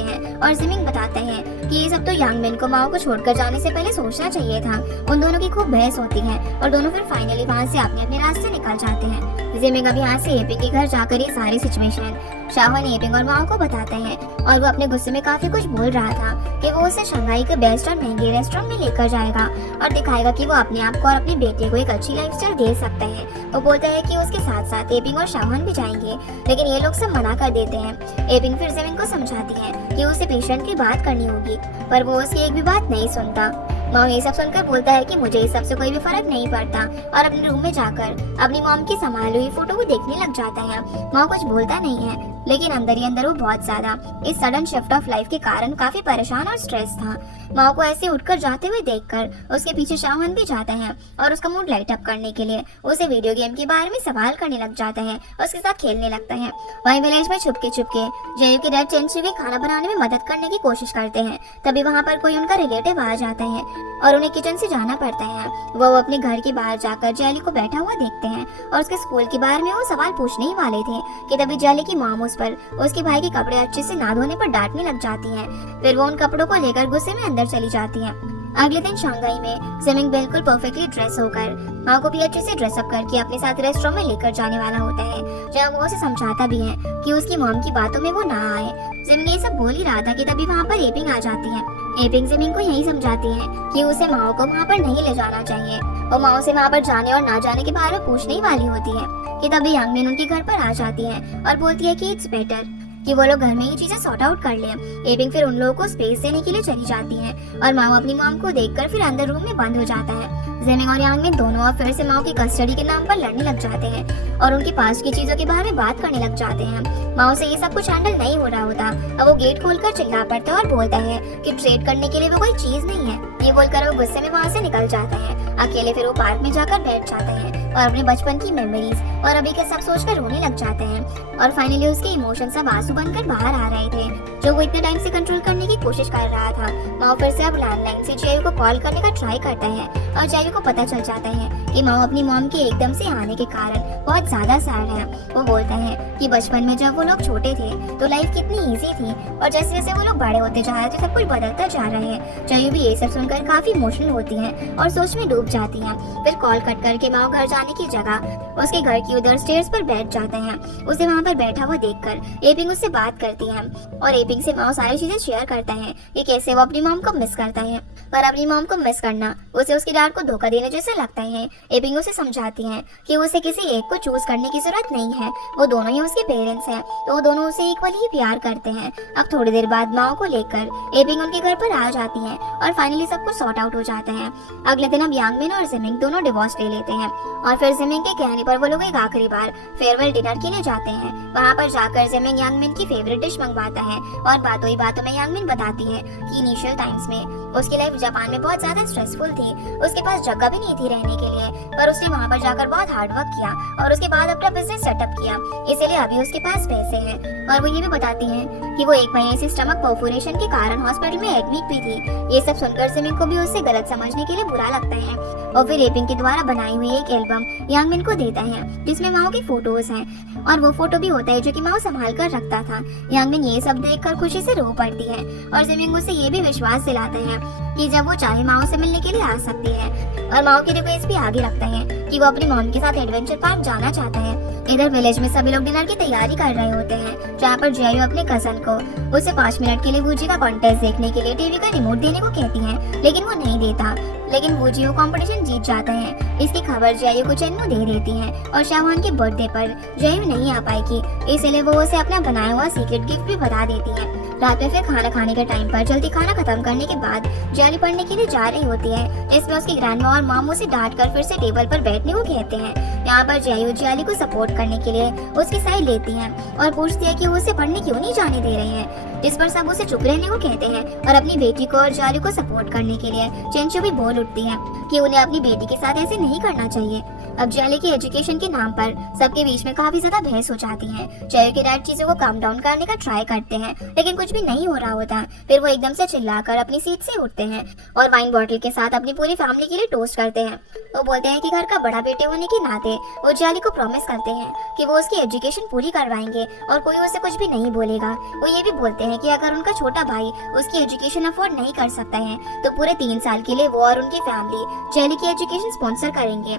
हैं और जिमिंग बताते हैं कि ये सब तो यांगमिन को माओ को छोड़कर जाने से पहले सोचना चाहिए था। उन दोनों की खूब बहस होती है और दोनों फिर फाइनली वहाँ से अपने अपने रास्ते निकल जाते हैं। जिमिंग अब यहाँ से एपिंग के घर जाकर ये सारी सिचुएशन शाओहान एपिंग और माओ को बताता है और वो अपने गुस्से में काफी कुछ बोल रहा था कि वो उसे शंघाई के बेस्ट और महंगे रेस्टोरेंट में लेकर जाएगा और दिखाएगा कि वो अपने आप को और अपने बेटे को एक अच्छी लाइफस्टाइल दे सकता है। वो बोलता है कि उसके साथ साथ एपिंग और शाओहान भी जाएंगे, लेकिन ये लोग सब मना कर देते हैं। एपिंग फिर जिमिंग को समझाती है कि उसे पेशेंट की बात करनी होगी, पर वो उसकी एक भी बात नहीं सुनता। माओ ये सब सुनकर बोलता है कि मुझे इस सब से कोई भी फर्क नहीं पड़ता और अपने रूम में जाकर अपनी मॉम की संभाली हुई फोटो को देखने लग जाता है। माओ कुछ बोलता नहीं है, लेकिन अंदर ही अंदर वो बहुत ज्यादा इस सडन शिफ्ट ऑफ लाइफ के कारण काफी परेशान और स्ट्रेस था। माओ को ऐसे उठकर जाते हुए देखकर उसके पीछे शाओहान भी जाता है और उसका मूड लाइट अप करने के लिए उसे वीडियो गेम के बारे में सवाल करने लग जाता है और उसके साथ खेलने लगता है। वहीं विलेज में छुपके छुपके जयू के डैड चेंशी के खाना बनाने में मदद करने की कोशिश करते हैं। तभी वहाँ पर कोई उनका रिलेटिव आ जाता है और उन्हें किचन से जाना पड़ता है। वो अपने घर के बाहर जाकर जयली को बैठा हुआ देखते हैं और उसके स्कूल के बारे में वो सवाल पूछने ही वाले थे कि तभी जयली की मॉम उस पर उसके भाई के कपड़े अच्छे से ना धोने पर डांटने लग जाती है। फिर वो उन कपड़ों को लेकर गुस्से में अंदर चली जाती है। अगले दिन शंघाई में जिमिंग बिल्कुल परफेक्टली ड्रेस होकर माँ को भी अच्छे से ड्रेसअप करके अपने साथ रेस्टोरेंट में लेकर जाने वाला होता है, जहाँ वो उसे समझाता भी है कि उसकी मॉम की बातों में वो ना आए। जिमिंग ये सब बोल ही रहा था कि तभी वहाँ पर एपिंग आ जाती है। एपिंग जिमिंग को यही समझाती है कि उसे माओ को वहाँ पर नहीं ले जाना चाहिए। वो माओ से वहाँ पर जाने और ना जाने के बारे में पूछने ही वाली होती है कि तभी यांगमिन उनके घर पर आ जाती है और बोलती है कि इट्स बेटर कि वो लोग घर में ही चीजें सॉर्ट आउट कर ले। एपिंग फिर उन लोगों को स्पेस देने के लिए चली जाती है और माओ अपनी मॉम को देखकर फिर अंदर रूम में बंद हो जाता है। जिमिंग और यांगमिन दोनों और फिर से माओ की कस्टडी के नाम पर लड़ने लग जाते हैं और उनके पास की चीजों के बारे में बात करने लग जाते हैं। माओ से ये सब कुछ हैंडल नहीं हो रहा होता। अब वो गेट खोलकर चिल्ला पड़ता है और बोलता है कि ट्रेड करने के लिए वो कोई चीज नहीं है। ये बोलकर वो गुस्से में वहाँ से निकल जाता है। अकेले फिर वो पार्क में जाकर बैठ जाते हैं और अपने बचपन की मेमोरीज और अभी के सब सोचकर रोने लग जाते हैं। और फाइनली उसके इमोशन सब आंसू बनकर बाहर आ रहे थे जो वो इतने टाइम से कंट्रोल करने की कोशिश कर रहा था। माओ फिर से अब लैंडलाइन से जयू को कॉल करने का ट्राई करता है और जयू को पता चल जाता है कि माओ अपनी मॉम के एकदम से आने के कारण बहुत ज्यादा सैड है। वो बोलता है कि बचपन में जब वो लोग छोटे थे तो लाइफ कितनी इजी थी और जैसे जैसे वो लोग बड़े होते जा रहे थे सब कुछ बदलता जा रहा है। जयू भी ये सब सुनकर काफी इमोशनल होती है और सोच में डूब जाती है। फिर कॉल कट करके माओ घर जाने की जगह उसके घर की उधर स्टेयर्स पर बैठ जाते हैं। उसे वहाँ पर बैठा हुआ देखकर एपिंग उससे बात करती है और एपिंग से माओ सारी चीजें शेयर करता है कि कैसे वो अपनी मॉम को मिस करता है। पर अपनी मॉम को मिस करना उसे उसकी डैड को धोखा देने जैसा लगता है। एपिंग उसे समझाती है कि उसे किसी एक को चूज करने की जरूरत नहीं है, वो दोनों ही उसके पेरेंट्स हैं, तो वो दोनों उसे इक्वली ही प्यार करते हैं। अब थोड़ी देर बाद माओ को लेकर एपिंग उनके घर पर आ जाती है और फाइनली सब कुछ सॉर्ट आउट हो जाता है। अगले दिन अब यांगमिन और जिमिंग दोनों डिवोर्स ले लेते हैं और फिर जिमिंग के कहने पर वो लोग एक आखिरी बार फेयरवेल डिनर के लिए जाते हैं। वहाँ पर जाकर जिमिंग यांगमिन की फेवरेट डिश मंगवाता है और बातों ही बातों में यांगमिन बताती है कि इनिशियल टाइम्स में उसकी लाइफ जापान में बहुत ज्यादा स्ट्रेसफुल थी। उसके पास जगह भी नहीं थी रहने के लिए, पर उसने वहाँ पर जाकर बहुत हार्ड वर्क किया और उसके बाद अपना बिजनेस सेटअप किया, इसीलिए अभी उसके पास पैसे हैं। और वो ये भी बताती है कि वो 1 महीने से स्टमक परफोरेशन के कारण हॉस्पिटल में एडमिट भी थी। ये सब सुनकर जिमिंग को भी उससे गलत समझने के लिए बुरा लगता है और फिर एपिंग के द्वारा बनाई हुई एक एल्बम यांगमिन को देता है जिसमें माओ की फोटोज हैं और वो फोटो भी होता है जो कि माओ संभाल कर रखता था। यांगमिन ये सब देखकर खुशी से रो पड़ती है और जिमिंग उसे ये भी विश्वास दिलाता है कि जब वो चाहे माओ से मिलने के लिए आ सकती है और माओ की रिक्वेस्ट भी आगे रखता है कि वो अपनी मॉम के साथ एडवेंचर पार्क जाना चाहता है। इधर विलेज में सभी लोग डिनर की तैयारी कर रहे होते हैं, जहाँ पर जयू अपने कजन को उसे 5 मिनट के लिए वूजी का कॉन्टेस्ट देखने के लिए टीवी का रिमोट देने को कहती है, लेकिन वो नहीं देता। लेकिन वूजी वो कंपटीशन जीत जाता है। इसकी खबर जयू को चेन्नू दे देती है और शाहवान के बर्थडे पर जयू नहीं आ पाएगी, इसलिए वो उसे अपना बनाया हुआ सीक्रेट गिफ्ट भी बता देती है। रात में फिर खाना खाने के टाइम पर जल्दी खाना खत्म करने के बाद जयू पढ़ने के लिए जा रही होती है, जिसमें उसकी ग्रैंडमा और मॉम उसे डांट कर फिर से टेबल पर बैठने को कहते हैं। यहाँ पर जयू जियाली को सपोर्ट करने के लिए उसकी साइड लेती है और पूछती है कि वो उसे पढ़ने क्यों नहीं जाने दे रहे हैं, जिस पर सब उसे चुप रहने को कहते हैं और अपनी बेटी को और जियाली को सपोर्ट करने के लिए चेंचू भी बोल उठती है कि उन्हें अपनी बेटी के साथ ऐसे नहीं करना चाहिए। अब जियाली की एजुकेशन के नाम पर सबके बीच में काफी ज्यादा बहस हो जाती है। जयू के डैड चीजों को काम डाउन करने का ट्राई करते हैं, लेकिन कुछ भी नहीं हो रहा होता। फिर वो एकदम से चिल्लाकर अपनी सीट से उठते हैं और वाइन बॉटल के साथ अपनी पूरी फैमिली के लिए टोस्ट करते हैं। वो बोलते हैं कि घर का बड़ा बेटे होने के नाते वो जियाली को प्रॉमिस करते हैं कि वो उसकी एजुकेशन पूरी करवाएंगे और कोई उसे कुछ भी नहीं बोलेगा। वो ये भी बोलते हैं कि अगर उनका छोटा भाई उसकी एजुकेशन अफोर्ड नहीं कर सकता है तो पूरे 3 साल के लिए वो और उनकी फैमिली जियाली की एजुकेशन स्पॉन्सर करेंगे।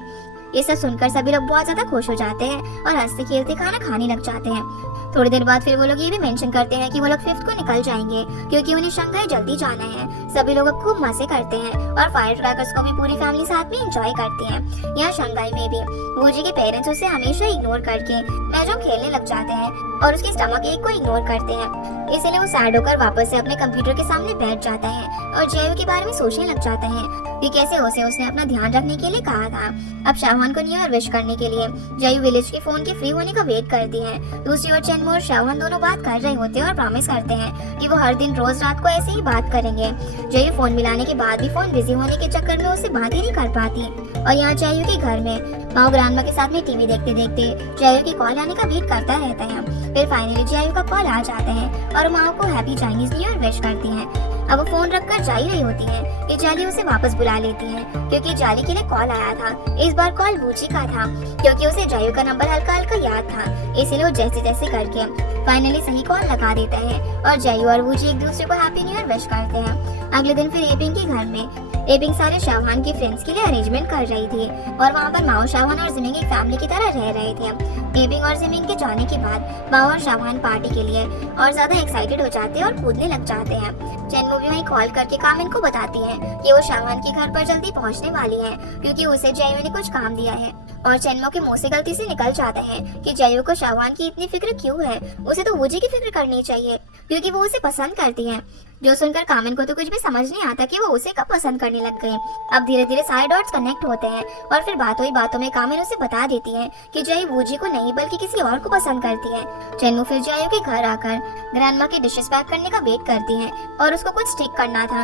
ये सब सुनकर सभी लोग बहुत ज्यादा खुश हो जाते हैं और हंसते खेलते खाना खाने लग जाते हैं। थोड़ी देर बाद फिर वो लोग ये भी मेंशन करते हैं कि वो लोग 5th को निकल जाएंगे क्योंकि उन्हें शंघाई जल्दी जाना है। सभी लोग अब खूब मजे करते हैं और फायर क्रैकर्स को भी पूरी फैमिली साथ में एंजॉय करती है। यहाँ शंघाई में भी वूजी के पेरेंट्स उसे हमेशा इग्नोर करके मैचों खेलने लग जाते हैं और उसके स्टमक एक को इग्नोर करते हैं, इसलिए वो सैड होकर वापस से अपने कंप्यूटर के सामने बैठ जाता है और जयू के बारे में सोचने लग जाता है कि कैसे उसे उसने अपना ध्यान रखने के लिए कहा था। अब शाहवान को न्यू ईयर विश करने के लिए जयू विलेज के फोन के फ्री होने का वेट करती है। दूसरी ओर चेन्नू और शाहवान दोनों बात कर रहे होते हैं और प्रॉमिस करते हैं कि वो हर दिन रोज रात को ऐसे ही बात करेंगे। जयू फोन मिलाने के बाद भी फोन बिजी होने के चक्कर में उससे बात ही नहीं कर पाती और यहाँ जयू के घर में माओ ग्रैंडमा के साथ में टीवी देखते देखते जयू की कॉल आने का वेट करता रहता है। फिर फाइनली जयू का कॉल आ जाता है और माओ को happy Chinese new year wish करती है। अब वो फोन रखकर जा ही रही होती है कि जाली उसे वापस बुला लेती है क्योंकि जाली के लिए कॉल आया था। इस बार कॉल वूजी का था क्योंकि उसे जयू का नंबर हल्का हल्का याद था, इसीलिए वो जैसे जैसे करके फाइनली सही कॉल लगा देता है और जयू और वूजी एक दूसरे को हैप्पी न्यू ईयर विश करते हैं। अगले दिन फिर एपिंग के घर में एपिंग सारे शाहवान की फ्रेंड्स के लिए अरेंजमेंट कर रही थी और वहाँ पर माओ, शाहवान और जिमिंग एक फैमिली की तरह रह रहे थे। एपिंग और जिमिंग के जाने के बाद माओ और शाहवान पार्टी के लिए और ज्यादा एक्साइटेड हो जाते हैं और कूदने लग जाते हैं। चेनमो भी वहीं कॉल करके कामिन को बताती है कि वो शाहवान के घर पर जल्दी पहुंचने वाली है क्योंकि उसे जयू ने कुछ काम दिया है। और चेनमो के मुंह से गलती से निकल जाता है कि जयू को शाहवान की इतनी फिक्र क्यों है, उसे तो वूजी की फिक्र करनी चाहिए क्योंकि वो उसे पसंद करती है। जो सुनकर कामिन को तो कुछ भी समझ नहीं आता कि वो उसे कब पसंद करने लग गई। अब धीरे धीरे सारे डॉट्स कनेक्ट होते हैं और फिर बातों ही बातों में कामिन उसे बता देती है कि जयू वूजी को नहीं बल्कि किसी और को पसंद करती है। चेनमो फिर जयू के घर आकर ग्रैंडमा के डिशेस पैक करने का वेट करती है और उसको कुछ ठीक करना था,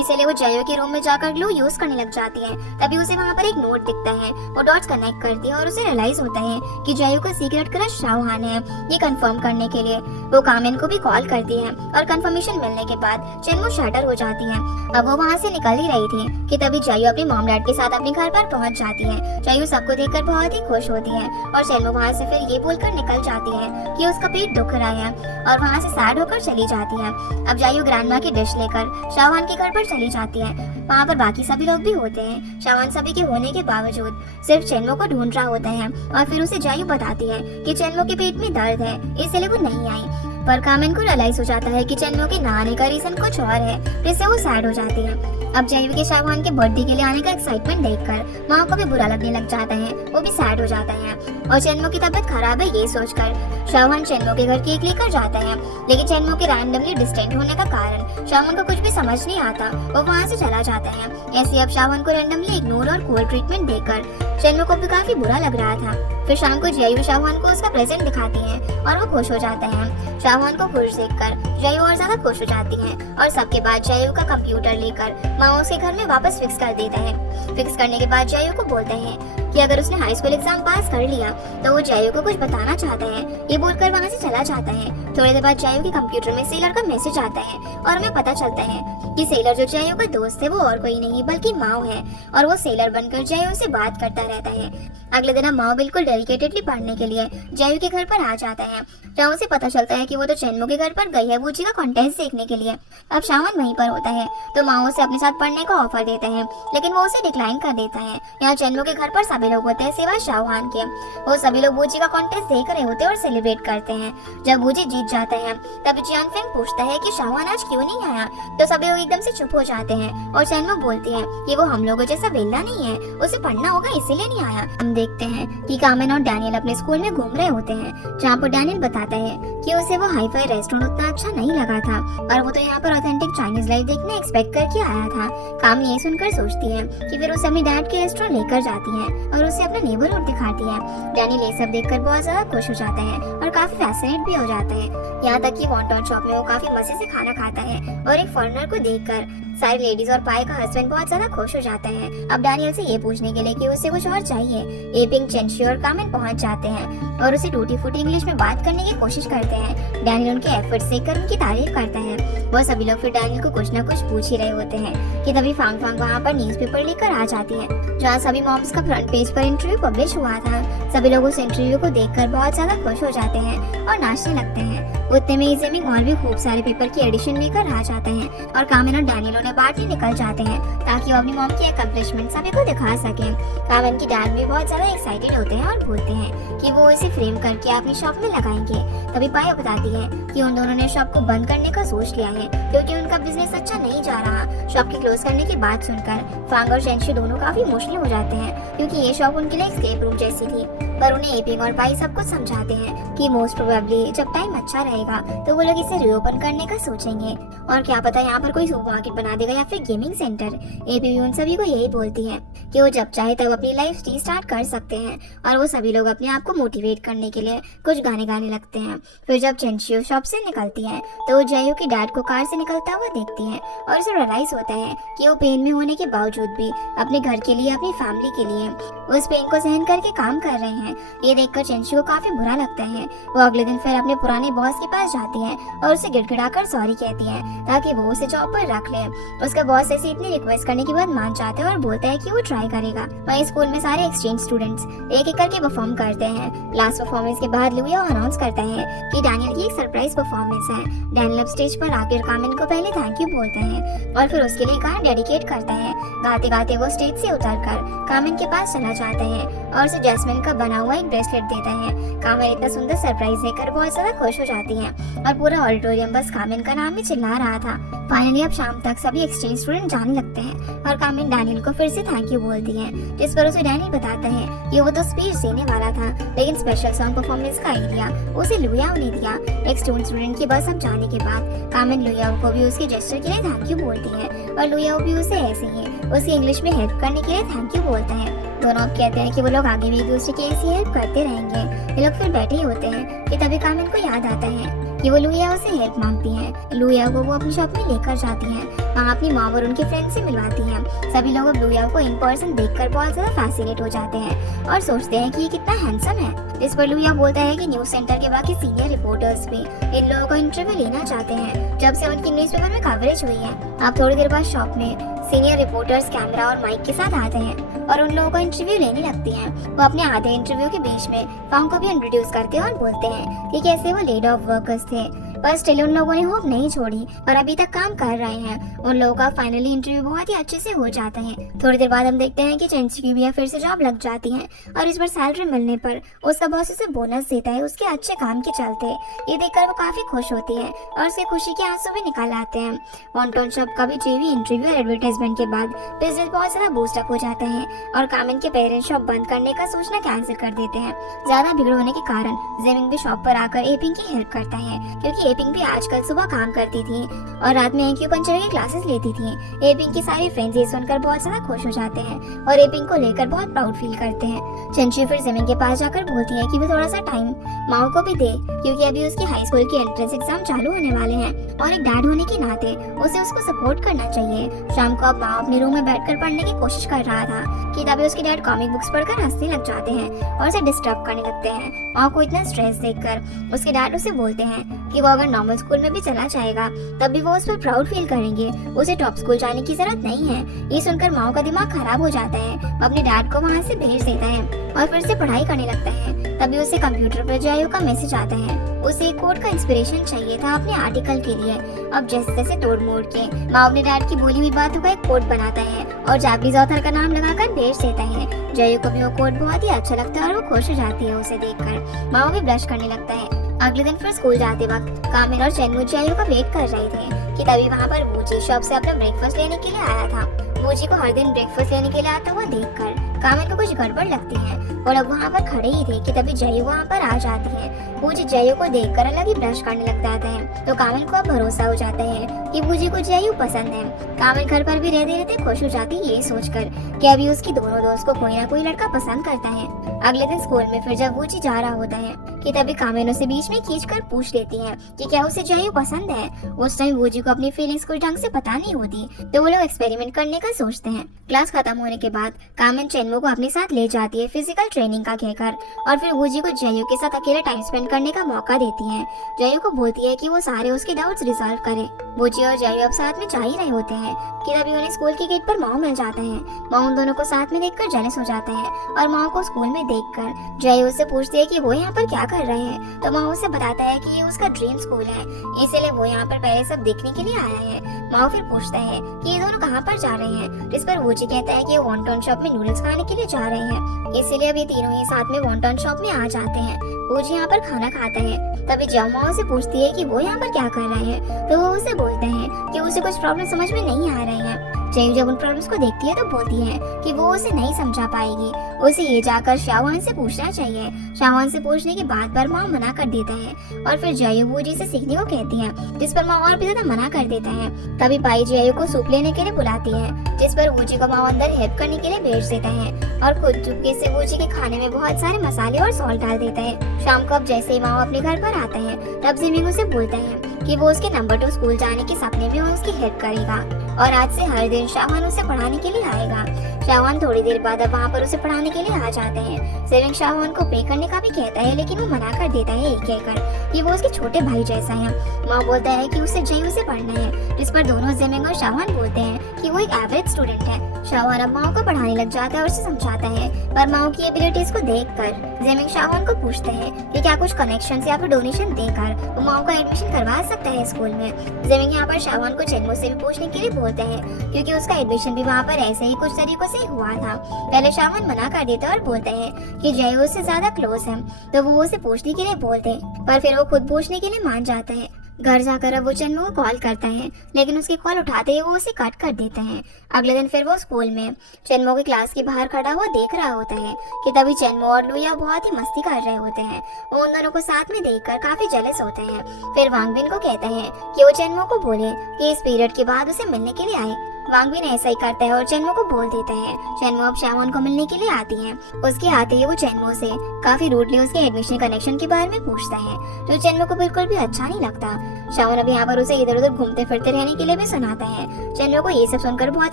इसलिए वो जयू के रूम में जाकर ग्लू यूज करने लग जाती है। तभी उसे वहाँ पर एक नोट दिखता है, वो डॉट्स कनेक्ट करती है और उसे रियलाइज होता है कि जयू का सीक्रेट क्रश शाहवान है। ये कंफर्म करने के लिए वो कामिन को भी कॉल करती है और कंफर्मेशन मिलने के बाद चेनमो शटर हो जाती है। अब वो वहाँ से निकल ही रही थी कि तभी जयू अपने मॉम डैड के साथ अपने घर पर पहुँच जाती है। जयू सबको देखकर बहुत ही खुश होती है और चेनमो वहाँ से फिर ये बोलकर निकल जाती है कि उसका पेट दुख रहा है और वहाँ से सैड होकर चली जाती है। अब जयू ग्रैंडमा की डिश लेकर शाहवान के घर पर चली जाती है। वहाँ पर बाकी सभी लोग भी होते हैं। शाहवान सभी के होने के बावजूद सिर्फ चेनमो को ढूंढ रहा होता है और फिर उसे जयू बताती है कि चेनमो के पेट में दर्द है इसलिए वो नहीं आई। पर कामिन को रियलाइज हो जाता है कि चेनमो के ना आने का रीजन कुछ और है, जिससे वो सैड हो जाती है। अब जयू के शाहवान के बर्थडे के लिए आने का एक्साइटमेंट देखकर माँ को भी बुरा लगने लग जाता है, वो भी सैड हो जाता है और चेनमो की तबीयत खराब है ये सोचकर शाहवान चेनमो के घर केक लेकर जाता है। लेकिन चेनमो के रैंडमली डिस्टेंट होने का कारण शाहवान को कुछ भी समझ नहीं आता, वो वहाँ से चला जाता है। ऐसे अब शाहवान को रैंडमली इग्नोर और कोल्ड ट्रीटमेंट देकर चेनमो को भी काफी बुरा लग रहा था। फिर शाम को जयू शाहवान को उसका प्रेजेंट दिखाती है और वो खुश हो जाता है। शाहवान को खुश देखकर जयू और ज्यादा खुश हो जाती है और सबके बाद जयू का कंप्यूटर लेकर माँ उसके घर में वापस फिक्स कर देता है। फिक्स करने के बाद जयू को बोलते हैं कि अगर उसने हाई स्कूल एग्जाम पास कर लिया तो वो जयू को कुछ बताना चाहता है। ये बोलकर वहाँ से चला जाता है। थोड़ी देर बाद जयू के कंप्यूटर में सेलर का मैसेज आता है और हमें पता चलता है कि सेलर जो जयू का दोस्त है वो और कोई नहीं बल्कि माओ है और वो सेलर बनकर जयू से बात करता रहता है। अगले दिन माओ बिल्कुल डेडिकेटेडली पढ़ने के लिए जयू के घर पर आ जाता है, जहाँ उसे पता चलता है कि वो तो चेनमो के घर पर गई है वूजी का कॉन्टेस्ट देखने के लिए। अब शाहवान वहीं पर होता है तो माओ उसे अपने साथ पढ़ने का ऑफर देता है, लेकिन वो उसे डिक्लाइन कर देता है। यहाँ चेनमो के घर पर सभी लोग होते हैं सिवाय शाहवान के। वो सभी लोग वूजी का कॉन्टेस्ट देख रहे होते हैं और सेलिब्रेट करते हैं। जब वूजी जीत जाता है तब जियान फेंग पूछता है कि शाहवान आज क्यों नहीं आया, तो सभी लोग एकदम से चुप हो जाते हैं और चेनमो बोलती है कि वो हम लोगों जैसा वेला नहीं है, उसे पढ़ना होगा इसीलिए नहीं आया। हम देखते हैं कि कामिन और डैनियल अपने स्कूल में घूम रहे होते हैं, जहाँ पर डैनियल बताता है कि उसे वो हाई फाई रेस्टोरेंट उतना अच्छा नहीं लगा था और वो तो यहाँ पर ऑथेंटिक चाइनीज लाइफ देखने एक्सपेक्ट करके आया था। काम ये सुनकर सोचती है कि फिर उसे अपने डैड के रेस्टोरेंट लेकर जाती है और उसे अपना नेबरहुड दिखाती है। डैनियल ये सब देखकर बहुत ज्यादा खुश हो जाता है और काफी फैसिनेट भी हो जाता है। यहाँ तक कि वॉन्टन शॉप में वो काफी मजे से खाना खाता है और एक फॉरेनर को देखकर सारी लेडीज और पाई का हस्बैंड बहुत ज्यादा खुश हो जाता है। अब डैनियल से ये पूछने के लिए कि उसे कुछ और चाहिए, एपिंग, चेंशी और कामिन पहुंच जाते हैं और उसे टूटी फूटी इंग्लिश में बात करने की कोशिश करते हैं। डैनियल उनके एफर्ट्स देखकर उनकी तारीफ करता है। वो सभी लोग फिर डैनियल को कुछ न कुछ पूछ ही रहे होते हैं कि तभी फांग फांग वहाँ पर न्यूज़पेपर लेकर आ जाती है, जहाँ सभी मॉम्स का फ्रंट पेज पर इंटरव्यू पब्लिश हुआ था। सभी लोग उस इंटरव्यू को देखकर बहुत ज्यादा खुश हो जाते हैं और नाचने लगते हैं। उतने में इसे और भी खूब सारे पेपर की एडिशन लेकर आ जाते हैं और कामिन और डैनियल उन्हें बांटने निकल जाते हैं ताकि वो अपनी मॉम की अकम्पलिशमेंट सभी को दिखा सके। कामिन की डैड भी बहुत ज्यादा एक्साइटेड होते हैं और बोलते हैं कि वो इसे फ्रेम करके अपनी शॉप में लगाएंगे। तभी पाया बताती है कि उन दोनों ने शॉप को बंद करने का सोच लिया है क्योंकि उनका बिजनेस अच्छा नहीं जा रहा। शॉप की क्लोज करने की बात सुनकर फांग और शेंशी दोनों काफी इमोशनल हो जाते हैं क्योंकि ये शॉप उनके लिए एस्केप रूट जैसी थी। पर उन्हें एपिंग और पाई सब कुछ समझाते हैं कि मोस्ट प्रोबेबली जब टाइम अच्छा रहेगा तो वो लोग इसे रीओपन करने का सोचेंगे और क्या पता यहाँ पर कोई सुपरमार्केट बना देगा या फिर गेमिंग सेंटर। एपी भी उन सभी को यही बोलती है कि वो जब चाहे तब अपनी लाइफ रीस्टार्ट कर सकते हैं और वो सभी लोग अपने आप को मोटिवेट करने के लिए कुछ गाने गाने लगते हैं। फिर जब चेंशियो शॉप से निकलती है तो वो जयू की डैड को कार से निकलता हुआ देखती है और उसे रियलाइज होता है कि वो पेन में होने के बावजूद भी अपने घर के लिए, अपनी फैमिली के लिए उस पेन को सहन करके काम कर रहे हैं। ये देखकर चेंशियो को काफी बुरा लगता है। वो अगले दिन फिर अपने पुराने बॉस के पास जाती है और उसे गिड़गिड़ाकर सॉरी कहती है ताकि वो उसे जॉब पर रख ले। उसका बॉस ऐसी इतनी रिक्वेस्ट करने के बाद मान जाता है और बोलता है कि वो ट्राई करेगा। वहीं स्कूल में सारे एक्सचेंज स्टूडेंट्स एक एक करके परफॉर्म करते हैं। लास्ट परफॉर्मेंस के बाद लुइया अनाउंस करता है कि डैनियल की एक सरप्राइज परफॉर्मेंस है। डैनियल अब स्टेज पर आकर कामिन को पहले थैंक यू बोलता है और फिर उसके लिए गाना डेडिकेट करता है। गाते गाते वो स्टेज से उतरकर कामिन के पास चला जाता है और उसे जैस्मिन का बना हुआ एक ब्रेसलेट देता है। कामिन इतना सुंदर सरप्राइज देकर बहुत ज्यादा खुश हो जाती है और पूरा ऑडिटोरियम बस कामिन का नाम ही चिल्ला रहा था। फाइनली अब शाम तक सभी एक्सचेंज स्टूडेंट जाने लगते हैं और कामिन डैनियल को फिर से थैंक यू बोलती है, जिस पर उसे डैनियल बताता है कि वो तो स्पीच देने वाला था, लेकिन स्पेशल सॉन्ग परफॉर्मेंस का आइडिया उसे लुयाओ ने दिया। एक स्टूडेंट की बस अब जाने के बाद कामिन लुयाओ को भी उसके जेस्चर के लिए थैंक यू बोलती है और लुयाओ भी उसे ऐसे ही उसकी इंग्लिश में हेल्प करने के लिए थैंक यू बोलता है। दोनों अब कहते हैं कि वो लोग आगे भी एक दूसरे की ऐसी हेल्प करते रहेंगे। ये लोग फिर बैठे ही होते हैं कि तभी कामिन को याद आता है कि वो लुयाओ से हेल्प मांगती है। लुयाओ को वो अपनी शॉप में लेकर जाती है, वहाँ अपनी माँ और उनके फ्रेंड से मिलवाती है। सभी लोग अब लुयाओ को इन पर्सन देखकर बहुत ज्यादा फैसिनेट हो जाते हैं और सोचते हैं कि ये कितना हैंडसम है। जिस पर लुयाओ बोलता है कि न्यूज सेंटर के बाकी सीनियर रिपोर्टर्स भी इन लोगों को इंटरव्यू लेना चाहते हैं जब से उनकी न्यूज़पेपर में कवरेज हुई है। अब थोड़ी देर बाद शॉप में सीनियर रिपोर्टर्स कैमरा और माइक के साथ आते हैं और उन लोगों को इंटरव्यू लेने लगती हैं। वो अपने आधे इंटरव्यू के बीच में फांग को भी इंट्रोड्यूस करते हैं और बोलते हैं कि कैसे वो लेड ऑफ वर्कर्स थे, पर स्टिल उन लोगों ने होप नहीं छोड़ी और अभी तक काम कर रहे हैं। उन लोगों का फाइनली इंटरव्यू बहुत ही अच्छे से हो जाता है। थोड़ी देर बाद हम देखते हैं कि चेंची की भी फिर से जॉब लग जाती है और इस बार सैलरी मिलने पर उसका बॉस उसे बोनस देता है उसके अच्छे काम के चलते। ये देखकर वो काफी खुश होती है और उसके खुशी के आंसू भी निकाल आते हैं। वॉन्टन शॉप का भी टीवी इंटरव्यू और एडवर्टाइजमेंट के बाद बिजनेस बहुत ज्यादा बूस्टअप हो जाता है और कामिन के पेरेंट्स शॉप बंद करने का सोचना कैंसिल कर देते हैं। ज्यादा भीड़ होने के कारण जेमिंग भी शॉप पर आकर एपिंग की हेल्प करता है, क्योंकि एपिंग भी आजकल सुबह काम करती थी और रात में एक्यूपंक्चर की क्लासेस लेती थी। एपिंग की सारी फ्रेंड्स ये सुनकर बहुत ज्यादा खुश हो जाते हैं और एपिंग को लेकर बहुत प्राउड फील करते हैं। चेंची फिर जेमिंग के पास जाकर बोलती है कि वो थोड़ा सा टाइम माओ को भी दे, क्योंकि अभी उसकी हाई स्कूल की एंट्रेंस एग्जाम चालू होने वाले हैं और एक डैड होने के नाते उसे उसको सपोर्ट करना चाहिए। शाम को अब माओ अपने रूम में बैठकर पढ़ने की कोशिश कर रहा था कि तभी उसके डैड कॉमिक बुक्स पढ़कर हंसने लग जाते हैं और उसे डिस्टर्ब करने लगते हैं। माओ को इतना स्ट्रेस देखकर उसके डैड उसे बोलते हैं कि वो अगर नॉर्मल स्कूल में भी चला जाएगा तब भी वो उस पर प्राउड फील करेंगे, उसे टॉप स्कूल जाने की जरूरत नहीं है। ये सुनकर माओ का दिमाग खराब हो जाता है, वो अपने डैड को वहाँ से भेज देता है और फिर से पढ़ाई करने लगता है। तभी उसे कंप्यूटर पर जायो का मैसेज आता है, उसे एक कोड का इंस्पिरेशन चाहिए था अपने आर्टिकल के लिए। अब जैसे तैसे तोड़ मोड़ के माओ अपने डैड की बोली हुई बातों का एक कोड बनाता है और जापानीज ऑथर का नाम लगाकर भेज देता है। जयो को भी वो कोड बहुत ही अच्छा लगता है और वो खुश हो जाती है उसे देखकर। माओ भी ब्लश करने लगता है। अगले दिन फिर स्कूल जाते वक्त कामिन और चेनवू जयो का वेट कर रहे थे कि तभी वहाँ पर वूजी शॉप से अपना ब्रेकफास्ट लेने के लिए आया था। वूजी को हर दिन ब्रेकफास्ट लेने के लिए आता हुआ देखकर कामिन को कुछ गड़बड़ लगती है। वो लोग वहाँ पर खड़े ही थे कि तभी जयो वहाँ पर आ जाती है। वूजी जयो को देखकर अलग ही ब्लश करने लग जाता है, तो कामिन को अब भरोसा हो जाता है कि वूजी को जयो पसंद है। कामिन घर पर भी रहते रहते खुश हो जाती है ये सोचकर कि अभी उसकी दोनों दोस्त को कोई ना कोई लड़का पसंद करता है। अगले दिन स्कूल में फिर जब वूजी जा रहा होता है कि तभी कामिन उसे बीच में खींचकर पूछ लेती है कि क्या उसे जयो पसंद है। उस टाइम वूजी को अपनी फीलिंग्स कुछ ढंग से पता नहीं होती, तो वो लोग एक्सपेरिमेंट करने का सोचते हैं। क्लास खत्म होने के बाद कामिन चेनवू को अपने साथ ले जाती है फिजिकल ट्रेनिंग का कहकर और फिर वूजी को जयो के साथ अकेले टाइम स्पेंड करने का मौका देती है। जयो को बोलती है कि वो सारे उसके डाउट्स रिजॉल्व करे। वूजी और जयो अब साथ में जा ही रहे होते हैं कि तभी उन्हें स्कूल के गेट पर माओ मिल जाता है। माओ उन दोनों को साथ में देखकर जेलस हो जाता है और माओ को स्कूल में देखकर जयो उससे पूछती है कि वो यहाँ पर क्या कर रहे हैं, तो माओ उसे बताता है कि ये उसका ड्रीम स्कूल है, इसीलिए वो यहाँ पर पहले सब देखने के लिए आया है। माओ फिर पूछता है कि ये दोनों कहाँ पर जा रहे हैं, जिस पर वूजी कहता है कि ये वॉन्टन शॉप में नूडल्स खाने के लिए जा रहे हैं, इसीलिए अब ये तीनों ही साथ में वॉन्टन शॉप में आ जाते हैं। वूजी यहाँ पर खाना खाता है। तभी जयो माओ से पूछती है कि वो यहाँ पर क्या कर रहे हैं, तो वो उसे बोलते हैं कि उसे कुछ प्रॉब्लम समझ में नहीं आ रही है। जयो जब उन प्रॉब्लम्स को देखती है तो बोलती है कि वो उसे नहीं समझा पाएगी, उसे ये जाकर शाहवान से पूछना चाहिए। शाहवान से पूछने के बाद पर माओ मना कर देता है और फिर जयो वूजी से सीखने को कहती है, जिस पर माओ और भी ज्यादा मना कर देता है। तभी पाई जयो को सूप लेने के लिए बुलाती है, जिस पर वूजी को माओ अंदर हेल्प करने के लिए भेज देता है और खुद चुपके से वूजी के खाने में बहुत सारे मसाले और सॉल्ट डाल देता है। शाम को अब जैसे ही माओ अपने घर पर आता है तब जिमिंग उसे बोलता है कि वो उसके नंबर 2 स्कूल जाने के सपने में उसकी हेल्प करेगा और आज से हर दिन शाहवान उसे पढ़ाने के लिए आएगा। शाहवान थोड़ी देर बाद अब वहाँ पर उसे पढ़ाने के लिए आ जाते हैं। सेविंग शाहवान को पे करने का भी कहता है, लेकिन वो मना कर देता है ये कहकर कि वो उसके छोटे भाई जैसा है। माँ बोलता है कि उसे जयो से पढ़ना है, जिस पर दोनों जेमिंग और शाहवान बोलते हैं कि वो एक एवरेज स्टूडेंट है। शाहवान अब माओ को पढ़ाने लग जाता है और उसे समझाता है, पर माओ की एबिलिटीज को देखकर जेमिंग शाहवान को पूछते हैं कि क्या कुछ कनेक्शन या फिर डोनेशन देकर वो माओ का एडमिशन करवा सकता है स्कूल में। जेमिंग यहाँ पर शाहवान को चेनमो से भी पूछने के लिए बोलते हैं, क्योंकि उसका एडमिशन भी वहाँ पर ऐसे ही कुछ तरीकों से हुआ था। पहले शाहवान मना कर देते और बोलते हैं कि जय उससे ज्यादा क्लोज है, तो वो उसे पूछने के लिए बोलते हैं, पर फिर वो खुद पूछने के लिए मान जाता है। घर जाकर अब वो चेनमो को कॉल करता है, लेकिन उसकी कॉल उठाते ही वो उसे कट कर देता है। अगले दिन फिर वो स्कूल में चेनमो के क्लास के बाहर खड़ा हुआ देख रहा होता है कि तभी चेनमो और लुया बहुत ही मस्ती कर रहे होते हैं। वो उन दोनों को साथ में देखकर काफी जेलस होते हैं। फिर वांगबिन को कहते हैं कि वो चेनमो को बोले कि इस पीरियड के बाद उसे मिलने के लिए आए। वांगबिन ऐसा ही करता है और चेनमो को बोल देता है। चेनमो अब शाहवान को मिलने के लिए आती है। उसके आते ही वो चेनमो से काफी रूडली उसके एडमिशन कनेक्शन के बारे में पूछता है, जो चेनमो को बिल्कुल भी अच्छा नहीं लगता। शाहवान अब यहाँ पर उसे इधर उधर घूमते फिरते रहने के लिए भी सुनाता है। चेनमो को ये सब सुनकर बहुत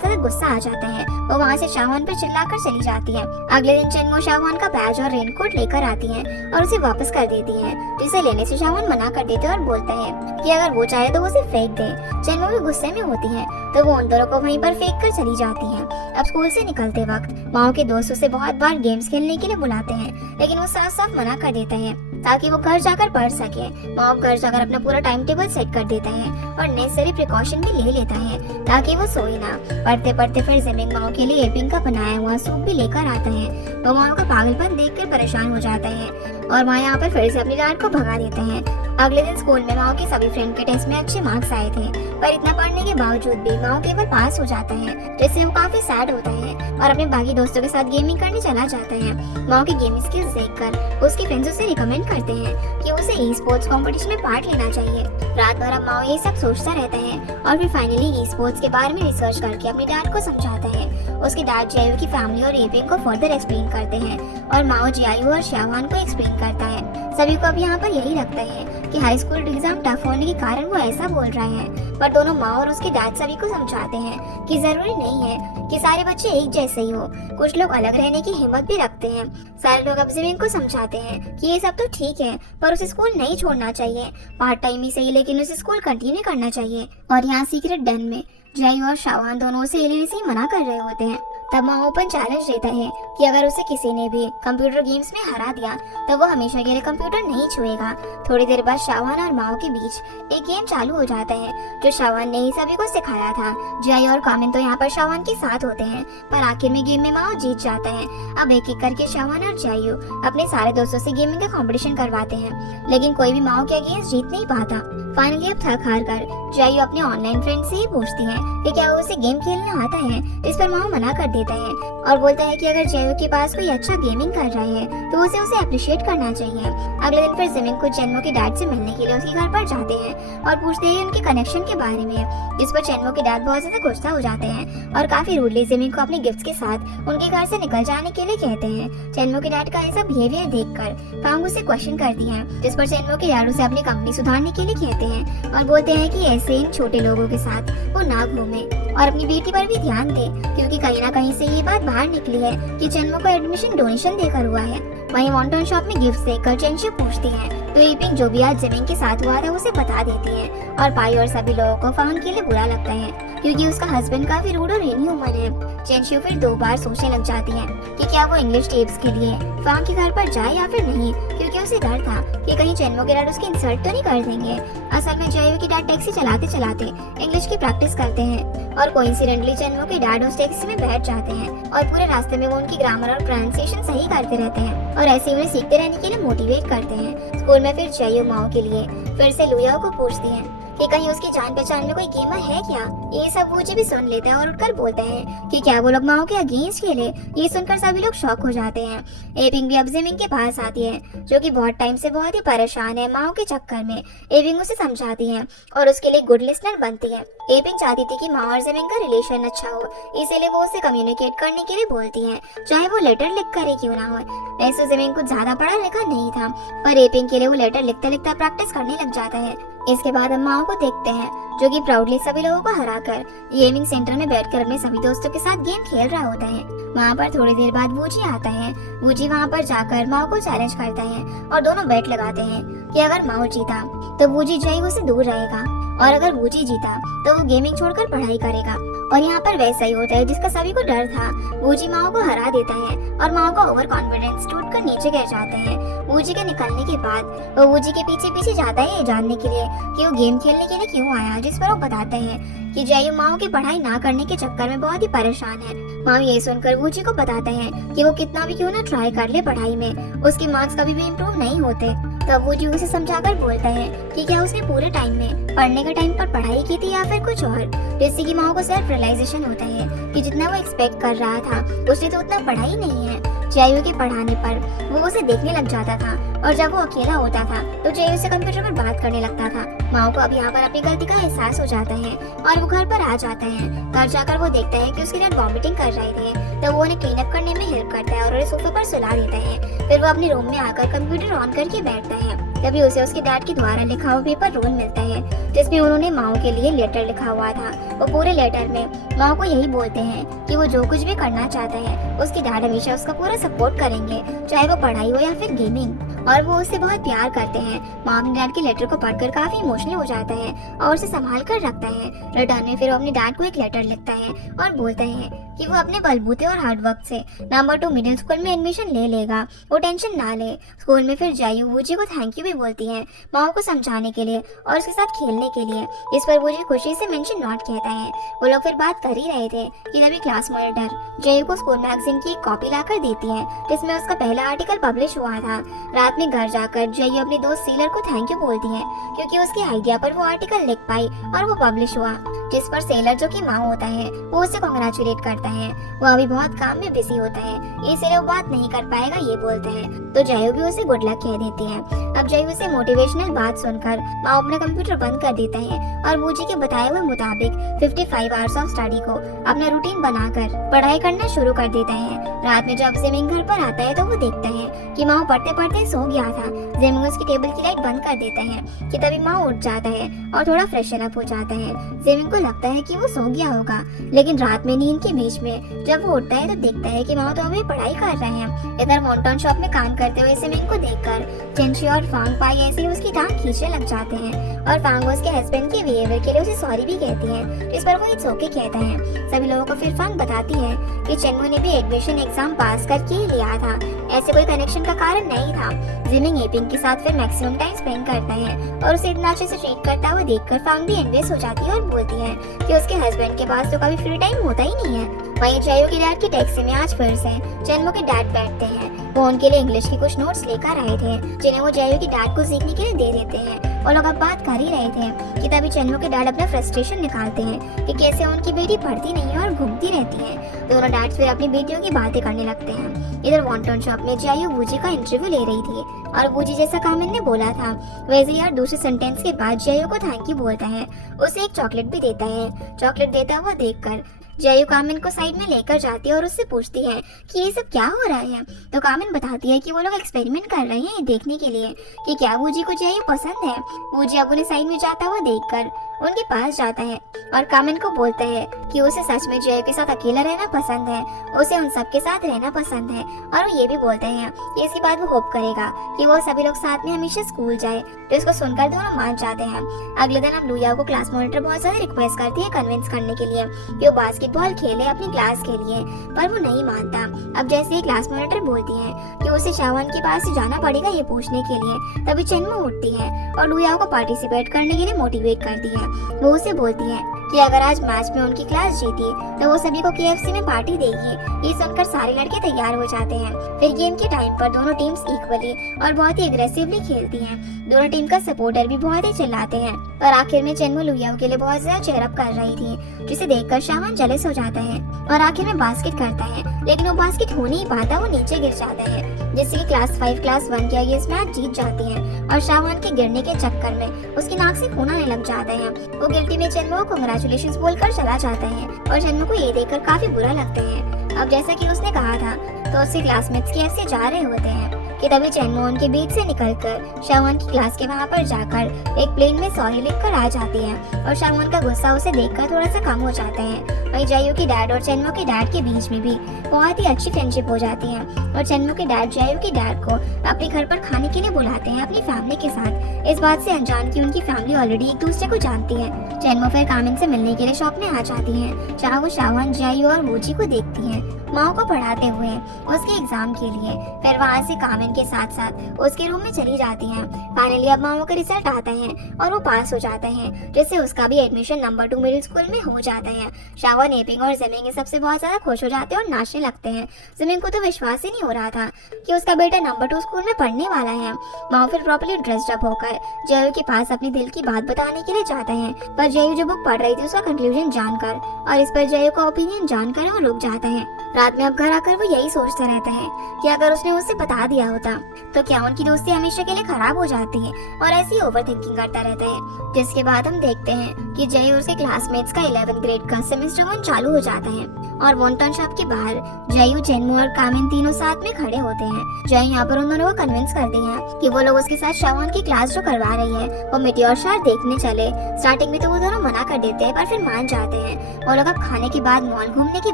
ज्यादा गुस्सा आ जाता है। वो वहाँ से शाहवान पर चिल्लाकर चली जाती है। अगले दिन चेनमो शाहवान का बैज और रेनकोट लेकर आती है और उसे वापस कर देती है, जिसे लेने से शाहवान मना कर देते और बोलता है कि अगर वो चाहे तो वो उसे फेंक दे। चेनमो भी गुस्से में होती है, तो वो उन दोनों को वहीं पर फेंक कर चली जाती है। अब स्कूल से निकलते वक्त माओ के दोस्त उसे बहुत बार गेम्स खेलने के लिए बुलाते हैं, लेकिन वो साफ साफ मना कर देता है ताकि वो घर जाकर पढ़ सके। माओ घर जाकर अपना पूरा टाइम टेबल सेट कर देता है और नेसेसरी प्रिकॉशन भी ले लेता है ताकि वो सोए ना। पढ़ते पढ़ते फिर जेमिंग माओ के लिए एपिंग का बनाया हुआ सूप भी लेकर आता है। वो माओ का पागलपन देखकर परेशान हो जाता है और माँ यहाँ पर फिर से अपनी डांट को भगा देते हैं। अगले दिन स्कूल में माओ के सभी फ्रेंड के टेस्ट में अच्छे मार्क्स आए थे, पर इतना पढ़ने के बावजूद भी माओ केवल पास हो जाता है, जिससे वो काफी सैड होता है और अपने बाकी दोस्तों के साथ गेमिंग करने चला जाता है। माओ की गेमिंग स्किल्स देखकर उसके फ्रेंड्स उसे रिकमेंड करते हैं कि उसे ई स्पोर्ट्स कॉम्पिटिशन में पार्ट लेना चाहिए। रात भर अब माओ ये सब सोचता रहता है और फिर फाइनली ई स्पोर्ट्स के बारे में रिसर्च करके अपनी डैड को समझाता है। उसके डैड जियायू की फैमिली और एपिंग को फर्दर एक्सप्लेन करते हैं और माओ जियायू और शाहवान को एक्सप्लेन करता है। सभी को अब यहाँ पर यही लगता है कि हाई स्कूल एग्जाम टफ होने के कारण वो ऐसा बोल रहा है, पर दोनों माँ और उसके डैड सभी को समझाते हैं कि जरूरी नहीं है कि सारे बच्चे एक जैसे ही हो, कुछ लोग अलग रहने की हिम्मत भी रखते हैं। सारे लोग अब जेमिंग को समझाते हैं कि ये सब तो ठीक है, पर उसे स्कूल नहीं छोड़ना चाहिए, पार्ट टाइम ही सही लेकिन उसे स्कूल कंटिन्यू करना चाहिए। और यहाँ सीक्रेट डन में जय और शाहवान दोनों उसे लेने से मना कर रहे होते हैं। तब माँ ओपन चैलेंज देता है कि अगर उसे किसी ने भी कंप्यूटर गेम्स में हरा दिया तो वो हमेशा के लिए कंप्यूटर नहीं छुएगा। थोड़ी देर बाद शाहवान और माओ के बीच एक गेम चालू हो जाता है जो शाहवान ने ही सभी को सिखाया था। जय और कामिन तो यहाँ पर शाहवान के साथ होते हैं, पर आखिर में गेम में माओ जीत जाता है। अब एक एक करके शाहवान और जयू अपने सारे दोस्तों से गेमिंग का कंपटीशन करवाते हैं, लेकिन कोई भी माओ के अगेंस्ट जीत नहीं पाता। फाइनली अब थक हार कर जयू अपने ऑनलाइन फ्रेंड से ही पूछती है कि क्या वो उसे गेम खेलना आता है। इस पर माओ मना कर देता है और बोलता है कि अगर जयू के पास कोई अच्छा गेमिंग कर रहा है तो उसे अप्रिशिएट करना चाहिए। अगले दिन फिर जेमिंग को चेनमो के डैड से मिलने के लिए उसके घर पर जाते हैं और पूछते हैं उनके कनेक्शन के बारे में, जिस पर चेनमो के डैड बहुत ज्यादा गुस्सा हो जाते हैं और काफी रूडली जेमिंग को अपने गिफ्ट्स के साथ उनके घर से निकल जाने के लिए कहते हैं। चेनमो के डैड का ऐसा बिहेवियर देखकर फांग उसे क्वेश्चन करती है, जिस पर चेनमो के डैड उसे अपनी कंपनी सुधारने के लिए कहते हैं और बोलते हैं कि ऐसे इन छोटे लोगों के साथ वो ना घूमे और अपनी बेटी पर भी ध्यान दे, क्योंकि कहीं ना कहीं से ये बात बाहर निकली है कि चेनमो को एडमिशन डोनेशन देकर हुआ है। वहीं वॉन्टन शॉप में गिफ्ट देकर चेनशी पूछती है तो एपिंग जो भी आज जेमिंग के साथ हुआ था उसे बता देती है और पाई और सभी लोगों को फांग के लिए बुरा लगता है क्योंकि उसका हस्बैंड काफी रूड और इनह्यूमन है। चेनशी फिर 2 बार सोचने लग जाती है कि क्या वो इंग्लिश टेप्स के लिए फांग के घर पर जाए या फिर नहीं, क्योंकि उसे डर था कि कहीं चेनमो के डैड उसकी इंसल्ट तो नहीं कर देंगे। असल में जयू के डैड टैक्सी चलाते चलाते इंग्लिश की प्रैक्टिस करते हैं और कोइंसिडेंटली चेनमो के डैड उस टैक्सी में बैठ जाते हैं और पूरे रास्ते में वो उनकी ग्रामर और प्रोनाउंसिएशन सही करते रहते हैं और ऐसे उन्हें सीखते रहने के लिए मोटिवेट करते हैं। स्कूल में फिर जयू माओ के लिए फिर से लुया को पूछती है कि कहीं उसकी जान पहचान में कोई गेमर है क्या। ये सब वूजी भी सुन लेता है और उठकर बोलता है कि क्या वो लोग माओ के अगेंस्ट खेले। ये सुनकर सभी लोग शॉक हो जाते हैं। एपिंग भी अब जेमिंग के पास आती है जो कि बहुत टाइम से बहुत ही परेशान है माओ के चक्कर में। एपिंग उसे समझाती है और उसके लिए गुड लिसनर बनती है। एपिंग चाहती थी कि माओ और जेमिंग का रिलेशन अच्छा हो, इसीलिए वो उसे कम्युनिकेट करने के लिए बोलती है, चाहे वो लेटर लिख कर ही क्यों ना हो। वैसे जेमिंग कुछ ज्यादा पढ़ा लिखा नहीं था, पर एपिंग के लिए वो लेटर लिखते लिखते प्रैक्टिस करने लग जाता है। इसके बाद हम माओ को देखते हैं जो कि प्राउडली सभी लोगों को हराकर गेमिंग सेंटर में बैठकर अपने सभी दोस्तों के साथ गेम खेल रहा होता है। वहाँ पर थोड़ी देर बाद वूजी आता है। वूजी वहाँ पर जाकर माओ को चैलेंज करता है और दोनों बेट लगाते हैं कि अगर माओ जीता तो वूजी जयू से दूर रहेगा और अगर वूजी जीता तो वो गेमिंग छोड़कर पढ़ाई करेगा। और यहाँ पर वैसा ही होता है जिसका सभी को डर था। वूजी माओ को हरा देता है और माओ का ओवर कॉन्फिडेंस टूटकर नीचे गिर जाते हैं। वूजी के निकलने के बाद वो वूजी के पीछे पीछे जाता है ये जानने के लिए कि वो गेम खेलने के लिए क्यों आया, जिस पर वो बताते हैं कि जायू माओ की पढ़ाई ना करने के चक्कर में बहुत ही परेशान है। माओ ये सुनकर वूजी को बताते हैं कि वो कितना भी क्यों ना ट्राई कर ले पढ़ाई में, उसके मार्क्स कभी भी इम्प्रूव नहीं होते। तब वूजी उसे समझाकर बोलता है कि क्या उसने पूरे टाइम में पढ़ने के टाइम पर पढ़ाई की थी या फिर कुछ और, जिससे कि माओ को सेल्फ रियलाइजेशन होता है कि जितना वो एक्सपेक्ट कर रहा था उसने तो उतना पढ़ा ही नहीं है। जायू के पढ़ाने पर वो उसे देखने लग जाता था और जब वो अकेला होता था तो जायू से कंप्यूटर पर बात करने लगता था। माओ को अब यहाँ पर अपनी गलती का एहसास हो जाता है और वो घर पर आ जाता है। घर जाकर वो देखता है कि उसके डैड वॉमिटिंग कर रहे थे, तो वो उन्हें क्लीन अप करने में हेल्प करता है और उन्हें सोफे पर सुला देता है। फिर वो अपने रूम में आकर कंप्यूटर ऑन करके बैठता है। तभी उसे उसके डैड के द्वारा लिखा हुआ पेपर रोल मिलता है जिसमें उन्होंने माओ के लिए लेटर लिखा हुआ था। वो पूरे लेटर में माओ को यही बोलते हैं कि वो जो कुछ भी करना चाहता है उसके डैड हमेशा उसका पूरा सपोर्ट करेंगे, चाहे वो पढ़ाई हो या फिर गेमिंग, और वो उससे बहुत प्यार करते हैं। माँ अपने डैड के लेटर को पढ़कर काफी इमोशनल हो जाता है और उसे संभाल कर रखता है। रिटर्न में फिर वो अपने डैड को एक लेटर लिखता है और बोलता है कि वो अपने बलबूते और हार्ड वर्क से नंबर 2 मिडिल स्कूल में एडमिशन ले लेगा, वो टेंशन ना ले। स्कूल में फिर जायू वूजी को थैंक यू भी बोलती है माओ को समझाने के लिए और उसके साथ खेलने के लिए। इस पर वूजी खुशी से मेंशन नॉट कहता है। वो लोग फिर बात कर ही रहे थे कि तभी क्लास मॉनिटर जायू को स्कूल मैगजीन की एक कॉपी लाकर देती है जिसमें उसका पहला आर्टिकल पब्लिश हुआ था। रात में घर जाकर जायू अपने दोस्त सीलर को थैंक यू बोलती है क्योंकि उसके आइडिया पर वो आर्टिकल लिख पाई और वो पब्लिश हुआ, जिस पर सेलर जो कि माओ होता है वो उसे कांग्रेचुलेट करता है। वो अभी बहुत काम में बिजी होता है इसलिए वो बात नहीं कर पाएगा ये बोलते हैं, तो जायू भी उसे गुड लक कह देती है। अब जायू से मोटिवेशनल बात सुनकर माओ अपना कंप्यूटर बंद कर देता है और वूजी के बताए हुए मुताबिक 55 आवर्स ऑफ स्टडी को अपना रूटीन बनाकर पढ़ाई करना शुरू कर देता है। रात में जब जिमिंग घर पर आता है तो वो देखता है कि माओ पढ़ते पढ़ते सो गया था। जिमिंग उसकी टेबल की लाइट बंद कर देता है कि तभी माओ उठ जाता है और थोड़ा फ्रेशन अप हो जाता है। जिमिंग को लगता है कि वो सो गया होगा, लेकिन रात में नींद के बीच में जब वो उठता है तो देखता है कि माओ तो अभी पढ़ाई कर रहे हैं। इधर वॉन्टन शॉप में काम करते हुए जिमिंग को देखकर चेंशी और फांग पाई ऐसे ही उसकी टांग खींचने लग जाते हैं और फांग उसके हस्बैंड के बिहेवियर के लिए उसे सॉरी भी कहती है, जिस पर वो इट्स ओके कहता है। सभी लोगों को फिर फांग बताती है कि चेन्मो ने भी एडमिशन एग्जाम पास करके ही लिया था, ऐसे कोई कनेक्शन का कारण नहीं था। जिमिंग एपिंग के साथ फिर मैक्सिमम टाइम स्पेंड करता है और उसे इतना अच्छे से ट्रीट करता हुआ देखकर फांग भी एनवियस हो जाती है और बोलती है कि उसके हस्बैंड के पास तो कभी फ्री टाइम होता ही नहीं है। वहीं जायू के डैड की टैक्सी में आज फिर से चेन्मो के डैड बैठते हैं। वो उनके लिए इंग्लिश के कुछ नोट्स लेकर आए थे जिन्हें वो जायू के डैड को सीखने के लिए दे देते हैं। वो लोग अब बात कर ही रहे थे कि तभी चेन्मो के डैड अपना फ्रस्ट्रेशन निकालते हैं कि कैसे उनकी बेटी पढ़ती नहीं है और घूमती रहती है। दोनों डैड फिर अपनी बेटियों की बातें करने लगते हैं। इधर वॉन्टन शॉप में जायू वूजी का इंटरव्यू ले रही थी और वूजी जैसा कामिन ने बोला था वैसे यार दूसरे सेंटेंस के बाद जायू को थैंक यू बोलता है, उसे एक चॉकलेट भी देता है। चॉकलेट देता हुआ देखकर जायू कामिन को साइड में लेकर जाती है और उससे पूछती है कि ये सब क्या हो रहा है। तो कामिन बताती है कि वो लोग एक्सपेरिमेंट कर रहे हैं देखने के लिए कि क्या वूजी को जायू पसंद है। वूजी अब उन्हें साइड में जाता हुआ देखकर उनके पास जाता है और कामिन को बोलता है कि उसे सच में जायू के साथ अकेला रहना पसंद है, उसे उन सब के साथ रहना पसंद है। और वो ये भी बोलते हैं कि इसके बाद वो होप करेगा कि वो सभी लोग साथ में हमेशा स्कूल जाए, तो इसको सुनकर दोनों मान जाते हैं। अगले दिन अब लुया को क्लास मॉनिटर बहुत ज्यादा रिक्वेस्ट करती है कन्विंस करने के लिए कि वो बास्केटबॉल खेले अपनी क्लास के लिए, पर वो नहीं मानता। अब जैसे ही क्लास मॉनिटर बोलती है कि उसे शावान के पास जाना पड़ेगा ये पूछने के लिए, तभी चेन्मो उठती है और लुया को पार्टिसिपेट करने के लिए मोटिवेट करती है। वो उसे बोलती है कि अगर आज मैच में उनकी क्लास जीती तो वो सभी को KFC में पार्टी देगी। ये सुनकर सारे लड़के तैयार हो जाते हैं। फिर गेम के टाइम पर दोनों टीम्स इक्वली और बहुत ही एग्रेसिवली खेलती हैं। दोनों टीम का सपोर्टर भी बहुत ही चिल्लाते हैं और आखिर में चेन्मो लुयाओ के लिए बहुत ज्यादा चेयरअप कर रही थी, जिसे देखकर शावान जेलस हो जाता है और आखिर में बास्केट करता है, लेकिन वो बास्केट हो नहीं पाता, वो नीचे गिर जाता है, जिससे कि क्लास 5 क्लास 1 की अगेंस्ट मैच जीत जाती है और शावान के गिरने के चक्कर में उसकी नाक से खून आने लग जाता है। वो गिल्टी में चेन्मो को कांग्रेचुलेशंस बोलकर चला जाता है और चेन्मो को ये देखकर काफी बुरा लगता है। अब जैसा कि उसने कहा था तो उसके क्लासमेट्स KFC जा रहे होते हैं। कि तभी चेनमो उनके बीच से निकलकर शाओन की क्लास के वहाँ पर जाकर एक प्लेन में सॉरी लिखकर आ जाती है और शाओन का गुस्सा उसे देखकर थोड़ा सा कम हो जाता है। वहीं जायू की डैड और चेनमो के डैड के बीच में भी बहुत ही अच्छी फ्रेंडशिप हो जाती है और चेनमो के डैड जायू के डैड को अपने घर पर खाने के लिए बुलाते हैं अपनी फैमिली के साथ, इस बात से अनजान कि उनकी फैमिली ऑलरेडी एक दूसरे को जानती है। चेनमो फिर कामिन से मिलने के लिए शॉप में आ जाती है जहाँ वो शाओन, जायू और वूजी को देखती है माओ को पढ़ाते हुए उसके एग्जाम के लिए। फिर वहाँ से कामिन के साथ साथ उसके रूम में चली जाती है। फाइनली अब माओ का रिजल्ट आता है और वो पास हो जाता है, जिससे उसका भी एडमिशन नंबर 2 मिडिल स्कूल में हो जाता है। शाओन, एपिंग और जिमिंग सबसे बहुत ज्यादा खुश हो जाते हैं और नाचने लगते हैं। जिमिंग को तो विश्वास ही नहीं हो रहा था कि उसका बेटा नंबर 2 स्कूल में पढ़ने वाला है। माओ फिर प्रॉपर्ली ड्रेस्ड अप होकर जयू के पास अपने दिल की बात बताने के लिए जाता है, पर जयू जो बुक पढ़ रही थी उसका कंक्लूजन जानकर और इस पर जयू का ओपिनियन जानकर वो रुक जाता है। रात में अब घर आकर वो यही सोचता रहता है कि अगर उसने उसे बता दिया होता तो क्या उनकी दोस्ती हमेशा के लिए खराब हो जाती है, और ऐसी ओवर थिंकिंग करता रहता है। जिसके बाद हम देखते हैं कि जय और उसके क्लासमेट्स का 11th ग्रेड का सेमेस्टर 1 चालू हो जाता है और वॉन्टन शॉप के बाहर जयू, चेनमो और कामिन तीनों साथ में खड़े होते हैं। जय यहाँ पर उन दोनों को कन्विंस करती है कि वो लोग उसके साथ शाओन की क्लास जो करवा रही है वो मीटियोर शावर देखने चले। स्टार्टिंग में तो वो दोनों मना कर देते हैं पर फिर मान जाते हैं। वो लोग अब खाने के बाद मॉल घूमने की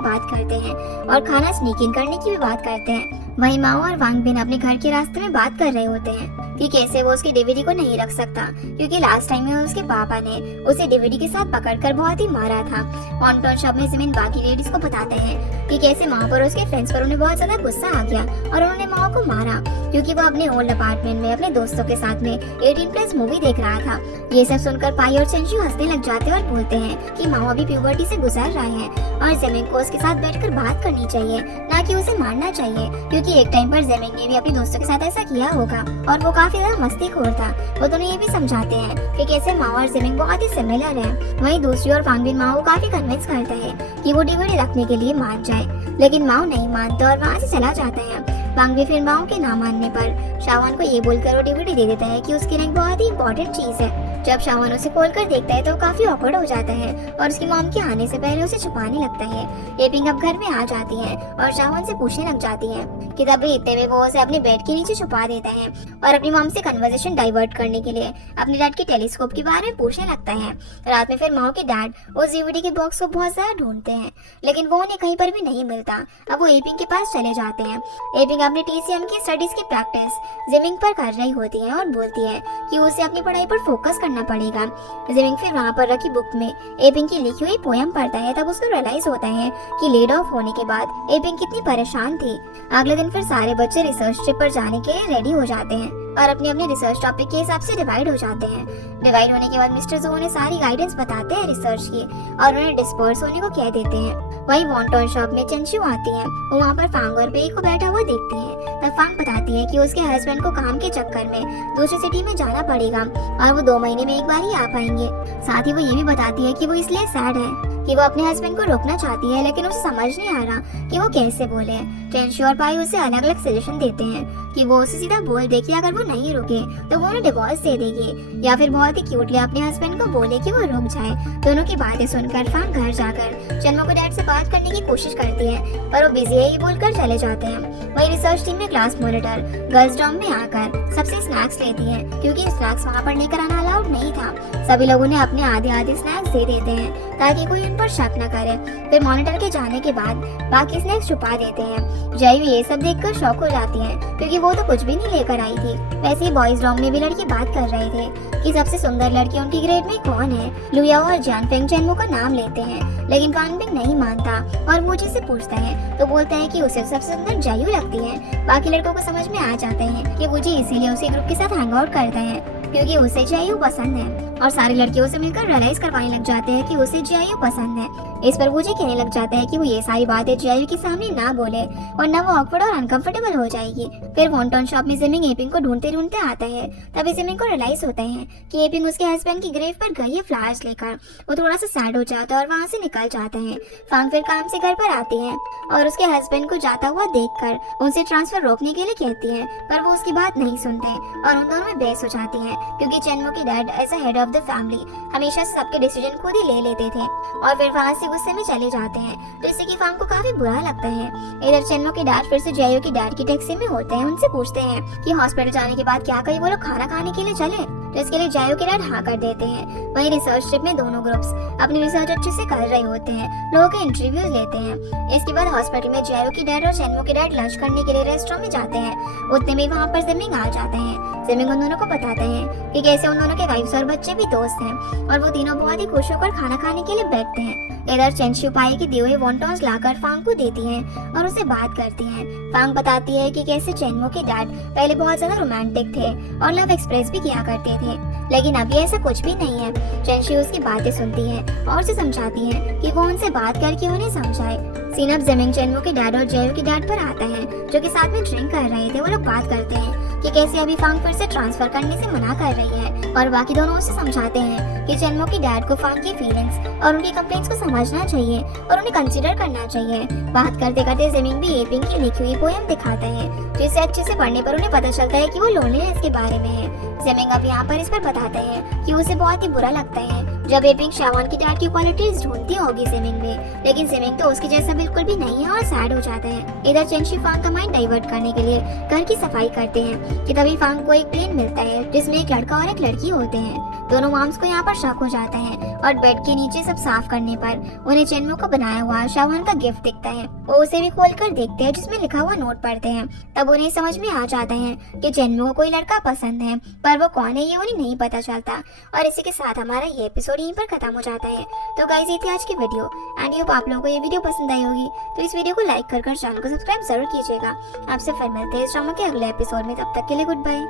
बात करते हैं और खाना स्नीकिंग करने की भी बात करते हैं। वहीं माओ और वांग बिन अपने घर के रास्ते में बात कर रहे होते हैं कि कैसे वो उसकी डीवीडी को नहीं रख सकता, क्योंकि लास्ट टाइम में उसके पापा ने उसे डीवीडी के साथ पकड़कर बहुत ही मारा था। वॉन्टन शॉप में जिमिन बाकी लेडीज को बताते हैं कि कैसे माओ पर उसके फ्रेंड्स पर उन्हें बहुत ज्यादा गुस्सा आ गया और उन्होंने माओ को मारा क्योंकि वो अपने ओल्ड अपार्टमेंट में अपने दोस्तों के साथ में 18+ मूवी देख रहा था। ये सब सुनकर पाई और चेंशु हंसने लग जाते हैं और बोलते हैं कि माओ अभी प्यूबर्टी से गुजर रहा है और जेमिंग को उसके साथ बैठकर बात करनी चाहिए, ना कि उसे मारना चाहिए, क्योंकि एक टाइम पर जेमिंग ने भी अपने दोस्तों के साथ ऐसा किया होगा और वो काफी ज्यादा मस्तीखोर था। वो दोनों ये भी समझाते हैं कि कैसे माओ और जेमिंग बहुत ही सिमिलर है। वहीं दूसरी ओर फांगबिन माओ को काफी कन्विंस करता है कि वो डीवीडी रखने के लिए मान जाए, लेकिन माओ नहीं मानता और वहाँ से चला जाता है। वांग फिर माओ के ना मानने पर शाओन को ये बोलकर वो डीवीडी दे देता है कि उसके लिए एक बहुत ही इंपॉर्टेंट चीज है। जब शाओन उसे खोलकर देखता है तो काफी ऑकवर्ड हो जाता है और उसकी मॉम के आने से पहले उसे छुपाने लगता है। एपिंग अब घर में आ जाती है और शाओन से पूछने लग जाती है कि तभी इतने में वो उसे अपने बेड के नीचे छुपा देता है और अपनी मॉम से कन्वर्सेशन डाइवर्ट करने के लिए अपने डैड के टेलीस्कोप के बारे में पूछने लगता है। रात में फिर माओ के डैड उस डीवीडी के बॉक्स को बहुत ज्यादा ढूंढते हैं, लेकिन वो उन्हें कहीं पर भी नहीं मिलता। अब वो एपिंग के पास चले जाते हैं। एपिंग अपने TCM की स्टडीज की प्रैक्टिस जिमिंग पर कर रही होती है और बोलती है कि उसे अपनी पढ़ाई पर फोकस करना पड़ेगा। जिमिंग फिर वहाँ पर रखी बुक में एपिंग की लिखी हुई पोयम पढ़ता है। तब उसको रियलाइज होता है कि लेड ऑफ होने के बाद एपिंग कितनी परेशान थी। अगले दिन फिर सारे बच्चे रिसर्च ट्रिप पर जाने के लिए रेडी हो जाते हैं और अपने अपने रिसर्च टॉपिक के हिसाब से डिवाइड हो जाते हैं। डिवाइड होने के बाद मिस्टर जो उन्हें सारी गाइडेंस बताते हैं रिसर्च की और उन्हें डिस्पर्स होने को कह देते हैं। वही वॉन्टन शॉप में चेंशु आती है। वो वहाँ पर फांग और बेई को बैठा हुआ देखती है। तब फांग बताती है कि उसके हस्बैंड को काम के चक्कर में दूसरी सिटी में जाना पड़ेगा और वो 2 महीने में एक बार ही आ पाएंगे। साथ ही वो ये भी बताती है कि वो इसलिए सैड है कि वो अपने हस्बैंड को रोकना चाहती है, लेकिन उसे समझ नहीं आ रहा कि वो कैसे बोले। चेंशु और पाई उसे अलग अलग सजेशन देते हैं कि वो उसे सीधा बोल दे कि अगर वो नहीं रुके तो वो उन्हें डिवोर्स दे देगी, या फिर बहुत ही क्यूटली अपने हस्बैंड को बोले कि वो रुक जाए। दोनों की बातें सुनकर फांग घर जाकर चेनमो को डैड से बात करने की कोशिश करती है, पर वो बिजी है ये बोलकर चले जाते हैं। वही रिसर्च टीम में क्लास मॉनिटर गर्ल्स डॉर्म में आकर सबसे स्नैक्स लेती है, क्योंकि स्नैक्स वहाँ पर लेकर आना अलाउड नहीं था। सभी लोग उन्हें अपने आधे स्नैक्स दे देते हैं ताकि कोई उन पर शक न करे। फिर मॉनिटर के जाने के बाद बाकी स्नैक्स छुपा देते हैं। जयू ये सब देखकर शॉक हो जाती है, क्योंकि वो तो कुछ भी नहीं लेकर आई थी। वैसे ही बॉयज डॉम में भी लड़के बात कर रहे थे कि सबसे सुंदर लड़की उनकी ग्रेड में कौन है। लुया और जानफेंग चेनमो का नाम लेते हैं, लेकिन कानबिंग नहीं मानता और वो से पूछता है तो बोलता है कि उसे सबसे सुंदर जयू लगती है। बाकी लड़कों को समझ में आ जाते हैं कि वूजी इसीलिए उसे ग्रुप के साथ हैंग आउट करता है क्योंकि उसे जयू पसंद है, और सारी लड़कियों से मिलकर रियलाइज करवाने लग जाते हैं कि उसे जयू पसंद है। इस पर वूजी कहने लग जाता है कि वो ये सारी बातें जयू के सामने ना बोले वरना वो ऑकवर्ड और अनकंफर्टेबल हो जाएगी। फिर वॉन्टन शॉप में जिमिंग एपिंग को ढूंढते ढूंढते आता है। तभी जिमिंग को रियलाइज होता है कि एपिंग उसके हस्बैंड की ग्रेव पर गई है फ्लावर्स लेकर। वो थोड़ा सा सैड हो जाता है और वहाँ से निकल जाता है। फांग फिर काम से घर पर आती है और उसके हस्बैंड को जाता हुआ देखकर उनसे ट्रांसफर रोकने के लिए कहती है, पर वो उसकी बात नहीं सुनते और उन दोनों में बहस हो जाती है क्योंकि चेनमो की dad as a head of of the family, हमेशा से सबके डिसीजन खुद ही ले लेते थे और फिर वहाँ से गुस्से में चले जाते हैं, जिससे कि फांग को काफी बुरा लगता है। इधर चेन्मो के डैड फिर से जियायो की डैड की टैक्सी में होते हैं। उनसे पूछते हैं कि हॉस्पिटल जाने के बाद क्या कहीं वो लोग खाना खाने के लिए चले, तो इसके लिए जियायो के डैड हाँ कर देते हैं। वहीं रिसर्च ट्रिप में दोनों ग्रुप्स अपनी रिसर्च अच्छे से कर रहे होते हैं, लोगों के इंटरव्यूज लेते हैं। इसके बाद हॉस्पिटल में जियायो की डैड और चेन्मो के डैड लंच करने के लिए रेस्टोरेंट में जाते हैं। उतने में वहाँ पर जिमिंग आ जाते हैं। जिमिंग उन दोनों को बताते हैं कि कैसे उन दोनों के वाइफ्स और बच्चे भी दोस्त हैं और वो तीनों बहुत ही खुश होकर खाना खाने के लिए बैठते हैं। इधर चेंशियो पाई की दिए हुए वॉन्टॉन्स लाकर फांग को देती हैं और उसे बात करती हैं। फांग बताती है कि कैसे चेन्मो के डैड पहले बहुत ज्यादा रोमांटिक थे और लव एक्सप्रेस भी किया करते थे, लेकिन अभी ऐसा कुछ भी नहीं है। चेंशियो उसकी बातें सुनती है और उसे समझाती है कि वो उनसे बात करके उन्हें समझाए। सीन अब जिमिंग चेन्मो के डैड और जियायो के डैड पर आता है, जो कि साथ में ड्रिंक कर रहे थे। वो लोग बात करते हैं कि कैसे अभी फांग फिर से ट्रांसफर करने से मना कर रही है और बाकी दोनों उसे समझाते हैं कि चेन्मो की डैड को फांग की फीलिंग्स और उनकी कंप्लेंट्स को समझना चाहिए और उन्हें कंसीडर करना चाहिए। बात करते करते जिमिंग भी एपिंग की लिखी हुई पोएम दिखाते हैं, जिसे अच्छे से पढ़ने पर उन्हें पता चलता है कि वो लोनलीनेस के बारे में है। जिमिंग अब यहाँ पर इस पर बताते हैं कि उसे बहुत ही बुरा लगता है जब एपिंग शावान की डैड की क्वालिटीज ढूंढती होगी जिमिंग में, लेकिन जिमिंग तो उसके जैसा बिल्कुल भी नहीं है और सैड हो जाता है। इधर चेंशी फांग का माइंड डाइवर्ट करने के लिए घर की सफाई करते हैं कि तभी फांग को एक प्लेन मिलता है जिसमें एक लड़का और एक लड़की होते हैं। दोनों मॉम्स को यहाँ पर शक हो जाता है और बेड के नीचे सब साफ करने पर उन्हें चेन्मो का बनाया हुआ शावान का गिफ्ट दिखता है। वो उसे भी खोलकर देखते हैं, जिसमें लिखा हुआ नोट पढ़ते हैं। तब उन्हें समझ में आ जाता है कि चेन्मो को कोई लड़का पसंद है, पर वो कौन है ये उन्हें नहीं पता चलता। और इसी के साथ हमारा ये एपिसोड यहीं पर खत्म हो जाता है। तो गाइस, ये थी आज की वीडियो एंड होप आप लोगों को ये वीडियो पसंद आई होगी। तो इस वीडियो को लाइक कर चैनल को सब्सक्राइब जरूर कीजिएगा। आपसे फिर मिलते हैं इस ड्रामा के अगले एपिसोड में। तब तक के लिए गुड बाय।